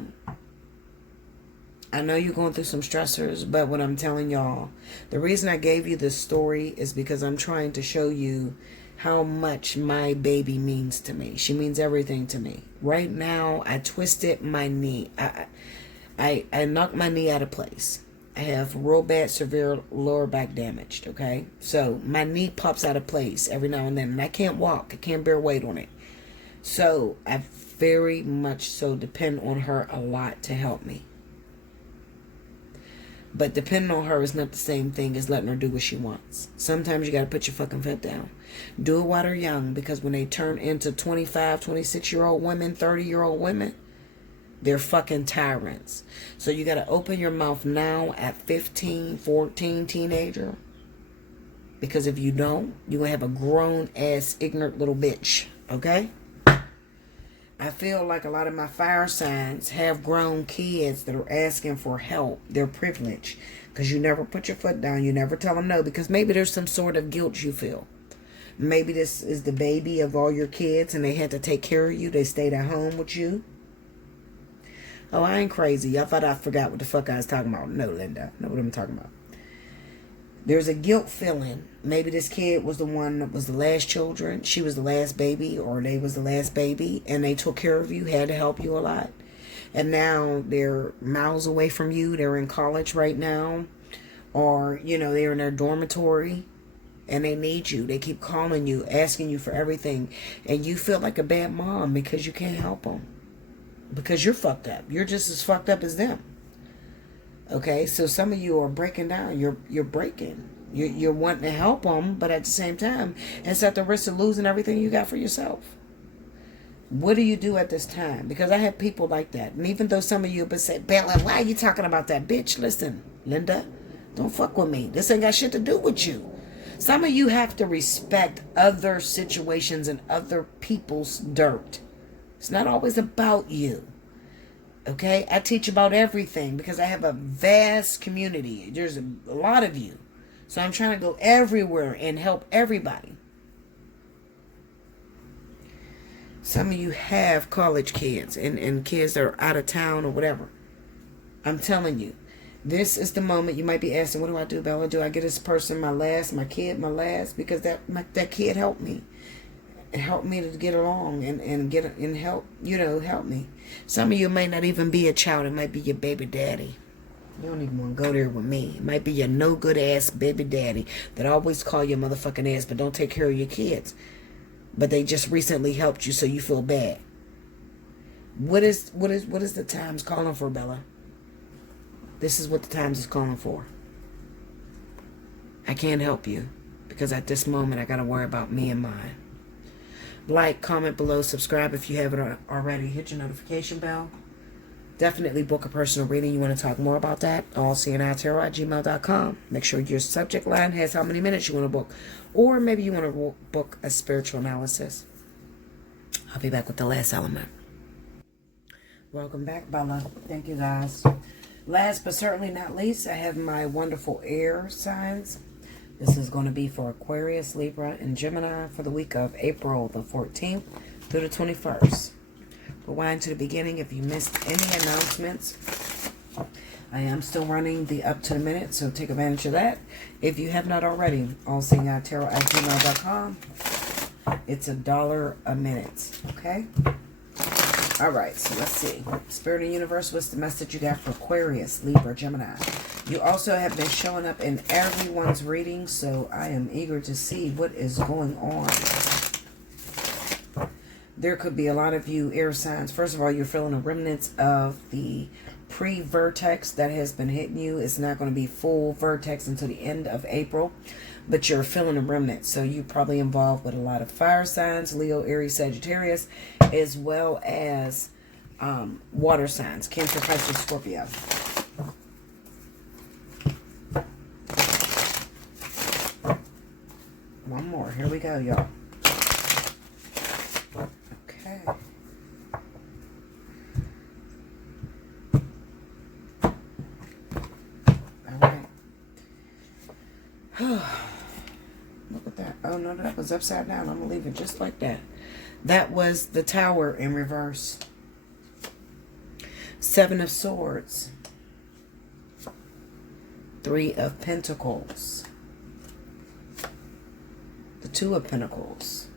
I know you're going through some stressors, but what I'm telling y'all, the reason I gave you this story is because I'm trying to show you how much my baby means to me. She means everything to me. Right now, I twisted my knee. I knocked my knee out of place. I have real bad, severe lower back damage, okay? So my knee pops out of place every now and then, and I can't walk. I can't bear weight on it. So I very much so depend on her a lot to help me. But depending on her is not the same thing as letting her do what she wants. Sometimes you got to put your fucking foot down. Do it while they're young, because when they turn into 25, 26-year-old women, 30-year-old women, they're fucking tyrants. So you got to open your mouth now at 15, 14, teenager. Because if you don't, you're going to have a grown-ass, ignorant little bitch. Okay? I feel like a lot of my fire signs have grown kids that are asking for help. They're privileged. Because you never put your foot down. You never tell them no. Because maybe there's some sort of guilt you feel. Maybe this is the baby of all your kids and they had to take care of you. They stayed at home with you. Oh, I ain't crazy. Y'all thought I forgot what the fuck I was talking about. No, Linda. I know what I'm talking about. There's a guilt feeling. Maybe this kid was the one that was the last children. She was the last baby, or they was the last baby, and they took care of you, had to help you a lot. And now they're miles away from you. They're in college right now. Or, you know, they're in their dormitory and they need you. They keep calling you, asking you for everything. And you feel like a bad mom because you can't help them. Because you're fucked up. You're just as fucked up as them. Okay, so some of you are breaking down. You're breaking. You're wanting to help them, but at the same time, it's at the risk of losing everything you got for yourself. What do you do at this time? Because I have people like that. And even though some of you have said, Bella, why are you talking about that? Bitch, listen, Linda, don't fuck with me. This ain't got shit to do with you. Some of you have to respect other situations and other people's dirt. It's not always about you. Okay? I teach about everything because I have a vast community. There's a lot of you. So I'm trying to go everywhere and help everybody. Some of you have college kids and kids that are out of town or whatever. I'm telling you, this is the moment. You might be asking, what do I do, Bella? Do I get this person my kid my last? Because that kid helped me. It helped me to get along and help, help me. Some of you may not even be a child. It might be your baby daddy. You don't even want to go there with me. It might be your no good ass baby daddy that always call your motherfucking ass but don't take care of your kids. But they just recently helped you, so you feel bad. What is the Times calling for, Bella? This is what the Times is calling for. I can't help you because at this moment I got to worry about me and mine. Like, comment below, subscribe if you haven't already. Hit your notification bell. Definitely book a personal reading. You want to talk more about that? Allseeingeyetarot@gmail.com. Make sure your subject line has how many minutes you want to book. Or maybe you want to book a spiritual analysis. I'll be back with the last element. Welcome back, Bella. Thank you, guys. Last but certainly not least, I have my wonderful air signs. This is going to be for Aquarius, Libra, and Gemini for the week of April the 14th through the 21st. Rewind to the beginning if you missed any announcements. I am still running the up to the minute, so take advantage of that. If you have not already, Allseeingeyetarot@gmail.com. It's $1 a minute, okay? All right, so let's see. Spirit of the Universe, what's the message you got for Aquarius, Libra, Gemini? You also have been showing up in everyone's reading, so I am eager to see what is going on. There could be a lot of you air signs. First of all, you're feeling the remnants of the pre-vertex that has been hitting you. It's not going to be full vertex until the end of April, but you're feeling the remnants. So you're probably involved with a lot of fire signs, Leo, Aries, Sagittarius, as well as water signs, Cancer, Pisces, Scorpio. One more. Here we go, y'all. Okay. All right. Look at that. Oh, no, that was upside down. I'm going to leave it just like that. That was the Tower in reverse. Seven of Swords. Three of Pentacles. The Two of Pentacles.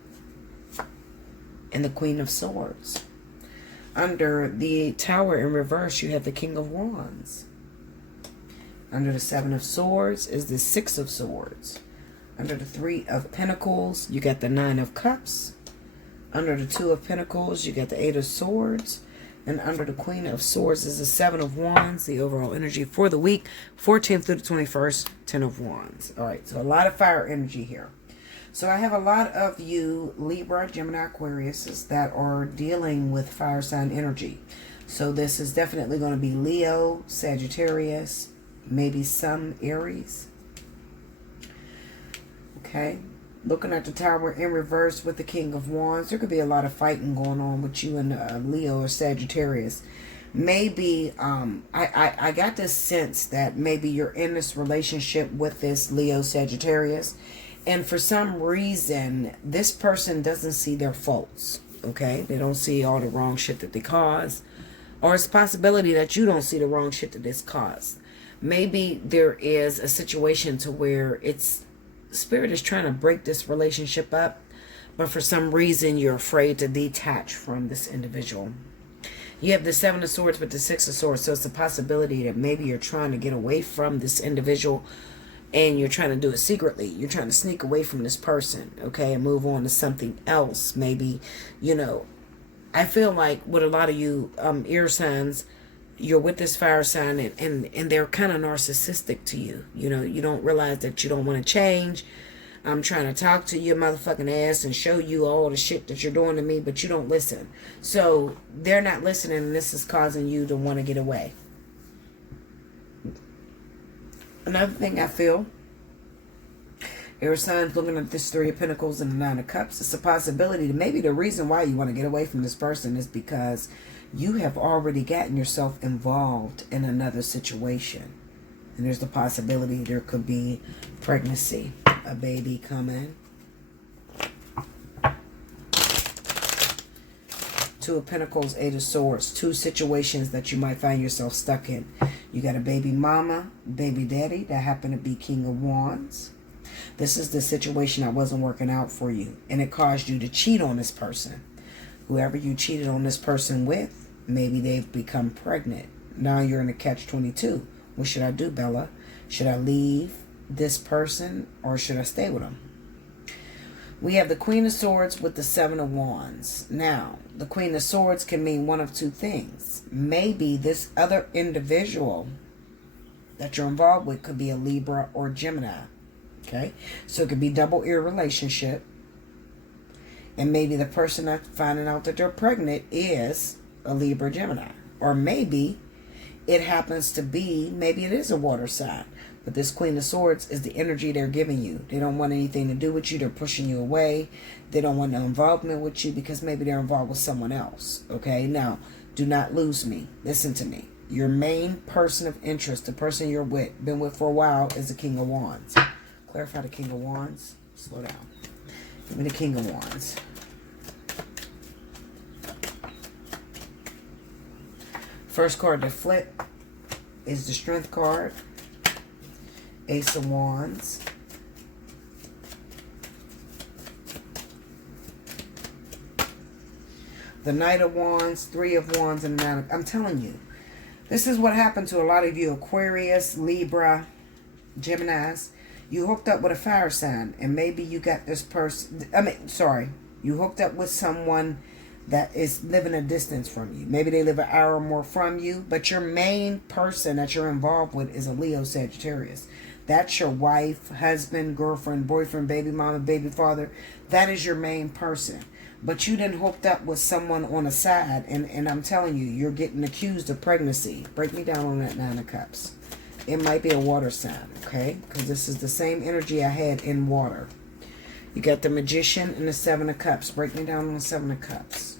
And the Queen of Swords. Under the Tower in reverse, you have the King of Wands. Under the Seven of Swords is the Six of Swords. Under the Three of Pentacles, you got the Nine of Cups. Under the Two of Pentacles, you got the Eight of Swords. And under the Queen of Swords is the Seven of Wands. The overall energy for the week, 14th through the 21st, Ten of Wands. All right, so a lot of fire energy here. So I have a lot of you Libra, Gemini, Aquarius that are dealing with fire sign energy. So this is definitely going to be Leo, Sagittarius, maybe some Aries. Okay. Looking at the Tower in reverse with the King of Wands. There could be a lot of fighting going on with you and Leo or Sagittarius. Maybe, I got this sense that maybe you're in this relationship with this Leo, Sagittarius. And for some reason, this person doesn't see their faults. Okay? They don't see all the wrong shit that they caused. Or it's a possibility that you don't see the wrong shit that this caused. Maybe there is a situation to where Spirit is trying to break this relationship up, but for some reason you're afraid to detach from this individual. You have the Seven of Swords with the Six of Swords, so it's a possibility that maybe you're trying to get away from this individual and you're trying to do it secretly. You're trying to sneak away from this person, okay, and move on to something else. Maybe, I feel like with a lot of you air signs, you're with this fire sign and they're kind of narcissistic to you. You don't realize that you don't want to change. I'm trying to talk to your motherfucking ass and show you all the shit that you're doing to me, but you don't listen. So they're not listening, and this is causing you to want to get away. Another thing I feel, air signs looking at this Three of Pentacles and the Nine of Cups, it's a possibility that maybe the reason why you want to get away from this person is because you have already gotten yourself involved in another situation. And there's the possibility there could be pregnancy, a baby coming. Two of Pentacles, Eight of Swords. Two situations that you might find yourself stuck in. You got a baby mama, baby daddy that happen to be King of Wands. This is the situation that wasn't working out for you, and it caused you to cheat on this person. Whoever you cheated on this person with, maybe they've become pregnant. Now you're in a catch-22. What should I do, Bella? Should I leave this person or should I stay with them? We have the Queen of Swords with the Seven of Wands. Now, the Queen of Swords can mean one of two things. Maybe this other individual that you're involved with could be a Libra or Gemini. Okay? So it could be double ear relationship. And maybe the person that's finding out that they're pregnant is a Libra Gemini. Or maybe it happens to be, maybe it is a water sign. But this Queen of Swords is the energy they're giving you. They don't want anything to do with you. They're pushing you away. They don't want no involvement with you because maybe they're involved with someone else. Okay? Now, do not lose me. Listen to me. Your main person of interest, the person you're with, been with for a while, is the King of Wands. Clarify the King of Wands. Slow down. Give me the King of Wands. First card to flip is the Strength card. Ace of Wands. The Knight of Wands, Three of Wands, and the Nine of... I'm telling you, this is what happened to a lot of you Aquarius, Libra, Geminis. You hooked up with a fire sign, and maybe you got this person... you hooked up with someone that is living a distance from you. Maybe they live an hour or more from you, but your main person that you're involved with is a Leo Sagittarius. That's your wife, husband, girlfriend, boyfriend, baby mama, baby father. That is your main person. But you done hooked up with someone on the side, and I'm telling you, you're getting accused of pregnancy. Break me down on that Nine of Cups. It might be a water sign, okay? Because this is the same energy I had in water. You got the Magician and the Seven of Cups. Break me down on the Seven of Cups.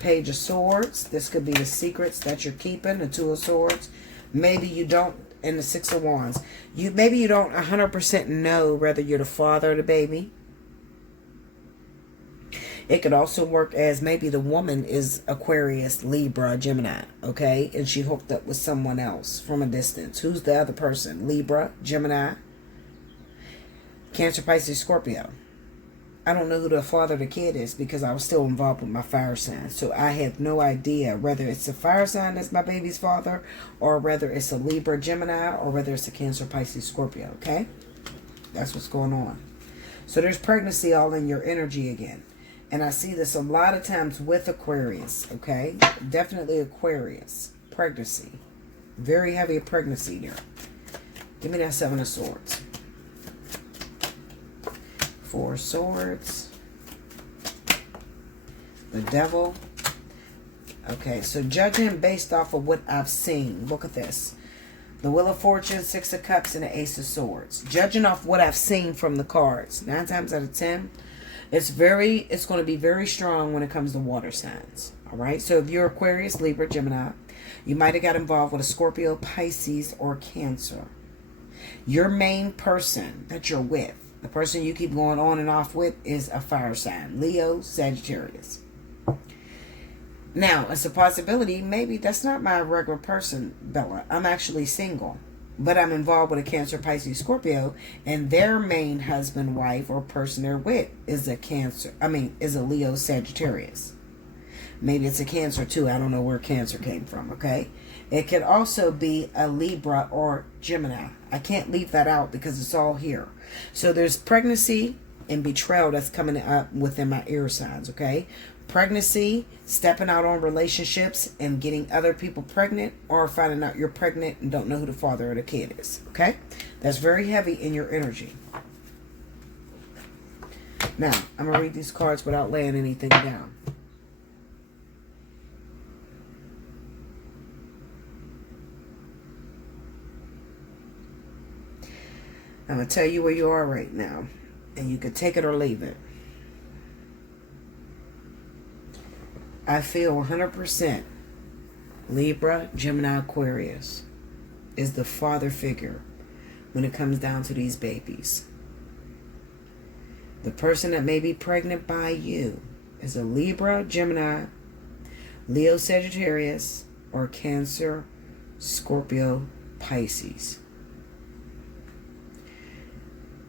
Page of Swords. This could be the secrets that you're keeping. The Two of Swords. Maybe you don't. And the Six of Wands. Maybe you don't 100% know whether you're the father of the baby. It could also work as maybe the woman is Aquarius, Libra, Gemini, okay? And she hooked up with someone else from a distance. Who's the other person? Libra, Gemini, Cancer, Pisces, Scorpio. I don't know who the father of the kid is because I was still involved with my fire sign. So I have no idea whether it's a fire sign that's my baby's father or whether it's a Libra, Gemini, or whether it's a Cancer, Pisces, Scorpio, okay? That's what's going on. So there's pregnancy all in your energy again. And I see this a lot of times with Aquarius, okay? Definitely Aquarius. Pregnancy. Very heavy pregnancy there. Give me that Seven of Swords. Four of Swords. The Devil. Okay, so judging based off of what I've seen. Look at this. The Wheel of Fortune, Six of Cups, and the Ace of Swords. Judging off what I've seen from the cards. 9 times out of 10. It's going to be very strong when it comes to water signs. All right. So if you're Aquarius, Libra, Gemini, you might have got involved with a Scorpio, Pisces, or Cancer. Your main person that you're with, the person you keep going on and off with, is a fire sign. Leo, Sagittarius. Now, it's a possibility, maybe that's not my regular person, Bella. I'm actually single. But I'm involved with a Cancer, Pisces, Scorpio, and their main husband, wife, or person they're with is a Leo, Sagittarius. Maybe it's a Cancer too. I don't know where Cancer came from, okay? It could also be a Libra or Gemini. I can't leave that out because it's all here. So there's pregnancy and betrayal that's coming up within my air signs, okay? Pregnancy, stepping out on relationships and getting other people pregnant, or finding out you're pregnant and don't know who the father of the kid is, okay? That's very heavy in your energy. Now, I'm going to read these cards without laying anything down. I'm going to tell you where you are right now, and you can take it or leave it. I feel 100% Libra, Gemini, Aquarius is the father figure when it comes down to these babies. The person that may be pregnant by you is a Libra, Gemini, Leo, Sagittarius, or Cancer, Scorpio, Pisces.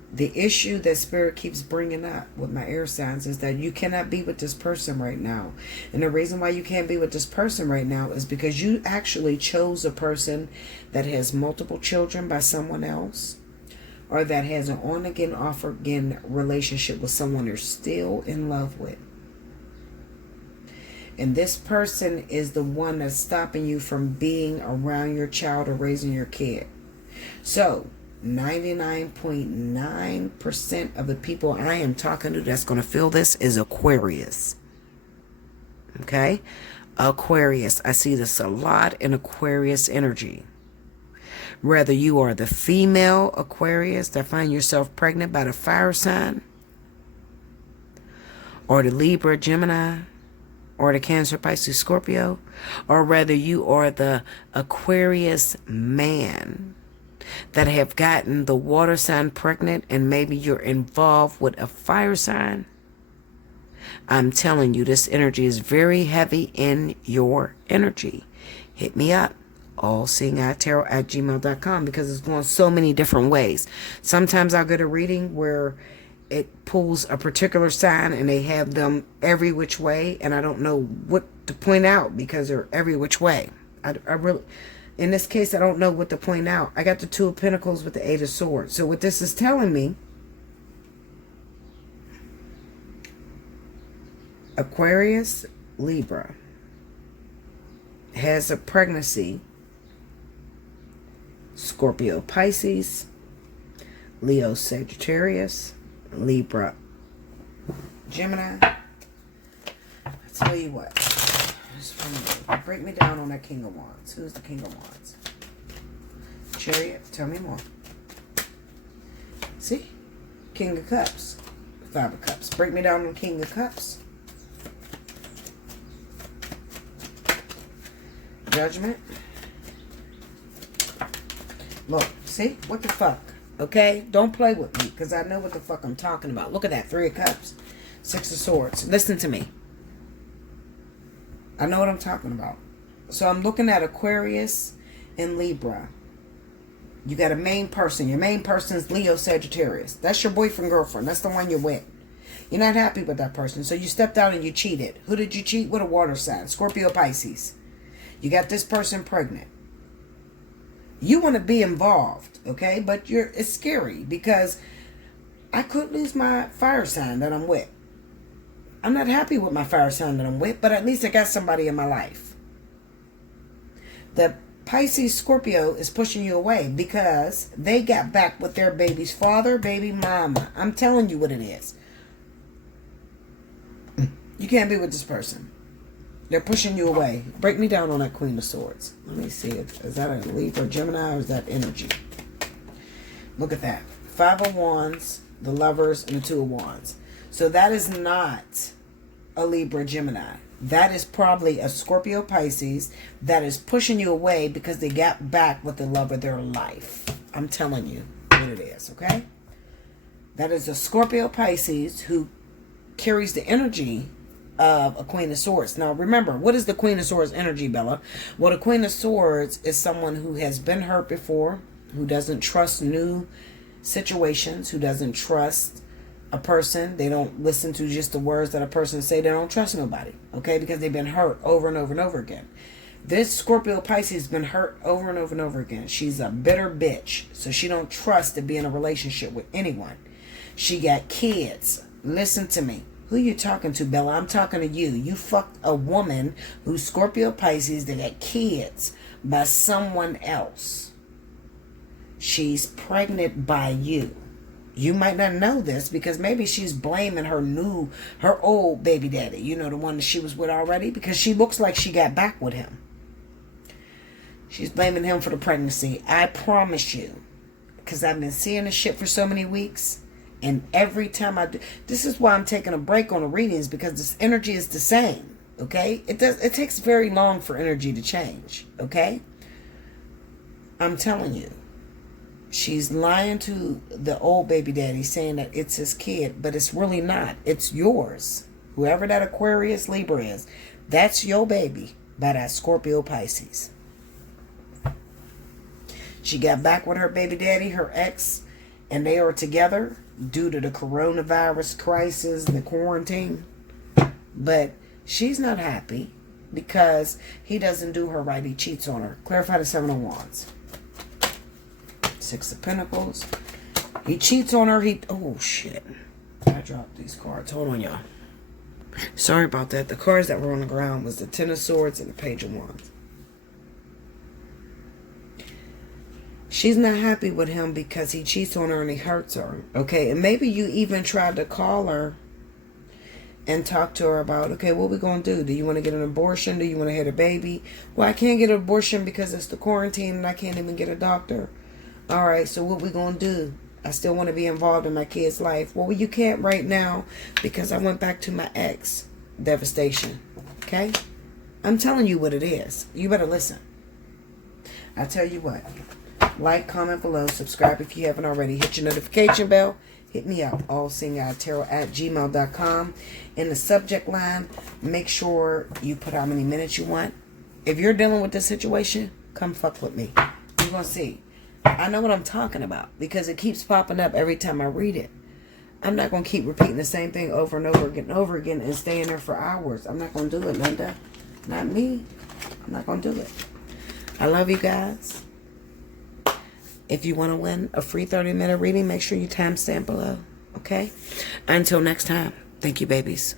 The issue that Spirit keeps bringing up with my air signs is that you cannot be with this person right now. And the reason why you can't be with this person right now is because you actually chose a person that has multiple children by someone else, or that has an on-again, off-again relationship with someone you're still in love with. And this person is the one that's stopping you from being around your child or raising your kid. So 99.9% of the people I am talking to that's going to feel this is Aquarius. Okay? Aquarius. I see this a lot in Aquarius energy. Whether you are the female Aquarius that find yourself pregnant by the fire sign, or the Libra, Gemini, or the Cancer, Pisces, Scorpio, or whether you are the Aquarius man that have gotten the water sign pregnant and maybe you're involved with a fire sign, I'm telling you, this energy is very heavy in your energy. Hit me up, allseeingeyetarot@gmail.com, because it's going so many different ways. Sometimes I'll get a reading where it pulls a particular sign and they have them every which way, and I don't know what to point out because they're every which way. I really... In this case, I don't know what to point out. I got the Two of Pentacles with the Eight of Swords. So what this is telling me, Aquarius, Libra, has a pregnancy, Scorpio, Pisces, Leo, Sagittarius, Libra, Gemini. I tell you what. Break me down on that King of Wands. Who's the King of Wands? Chariot, tell me more. See? King of Cups. Five of Cups. Break me down on King of Cups. Judgment. Look, see? What the fuck? Okay? Don't play with me, because I know what the fuck I'm talking about. Look at that. Three of Cups. Six of Swords. Listen to me. I know what I'm talking about. So I'm looking at Aquarius and Libra. You got a main person. Your main person is Leo, Sagittarius. That's your boyfriend, girlfriend. That's the one you're with. You're not happy with that person. So you stepped out and you cheated. Who did you cheat with? A water sign. Scorpio, Pisces. You got this person pregnant. You want to be involved, okay? But it's scary because I could lose my fire sign that I'm with. I'm not happy with my fire sign that I'm with, but at least I got somebody in my life. The Pisces Scorpio is pushing you away because they got back with their baby's father, baby mama. I'm telling you what it is. You can't be with this person. They're pushing you away. Break me down on that Queen of Swords. Let me see. Is that a Libra, Gemini, or is that energy? Look at that. Five of Wands, the Lovers, and the Two of Wands. So that is not a Libra, Gemini. That is probably a Scorpio, Pisces that is pushing you away because they got back with the love of their life. I'm telling you what it is, okay? That is a Scorpio Pisces who carries the energy of a Queen of Swords. Now, remember, what is the Queen of Swords energy, Bella? Well, the Queen of Swords is someone who has been hurt before, who doesn't trust new situations, who doesn't trust a person. They don't listen to just the words that a person say. They don't trust nobody, okay? Because they've been hurt over and over and over again. This Scorpio Pisces has been hurt over and over and over again. She's a bitter bitch, so she don't trust to be in a relationship with anyone. She got kids. Listen to me. Who you talking to, Bella? I'm talking to you. You fucked a woman who's Scorpio Pisces that got kids by someone else. She's pregnant by you. You might not know this because maybe she's blaming her old baby daddy. You know, the one that she was with already, because she looks like she got back with him. She's blaming him for the pregnancy. I promise you, because I've been seeing this shit for so many weeks, and every time I do, this is why I'm taking a break on the readings, because this energy is the same, okay? It takes very long for energy to change, okay? I'm telling you, she's lying to the old baby daddy, saying that it's his kid, but it's really not. It's yours. Whoever that Aquarius Libra is, that's your baby by that Scorpio Pisces. She got back with her baby daddy, her ex, and they are together due to the coronavirus crisis, the quarantine. But she's not happy because he doesn't do her right. He cheats on her. Clarify the Seven of Wands. Six of Pentacles. He cheats on her. Oh, shit. I dropped these cards. Hold on, y'all. Sorry about that. The cards that were on the ground was the Ten of Swords and the Page of Wands. She's not happy with him because he cheats on her and he hurts her. Okay, and maybe you even tried to call her and talk to her about, okay, what we going to do? Do you want to get an abortion? Do you want to have a baby? Well, I can't get an abortion because it's the quarantine and I can't even get a doctor. All right, so what we going to do? I still want to be involved in my kid's life. Well, you can't right now because I went back to my ex. Devastation. Okay? I'm telling you what it is. You better listen. I tell you what. Like, comment below, subscribe if you haven't already. Hit your notification bell. Hit me up, allseeingeyetarot@gmail.com. In the subject line, make sure you put how many minutes you want. If you're dealing with this situation, come fuck with me. You're going to see. I know what I'm talking about because it keeps popping up every time I read it. I'm not going to keep repeating the same thing over and over again and staying there for hours. I'm not going to do it, Linda. Not me. I'm not going to do it. I love you guys. If you want to win a free 30-minute reading, make sure you timestamp below. Okay? Until next time. Thank you, babies.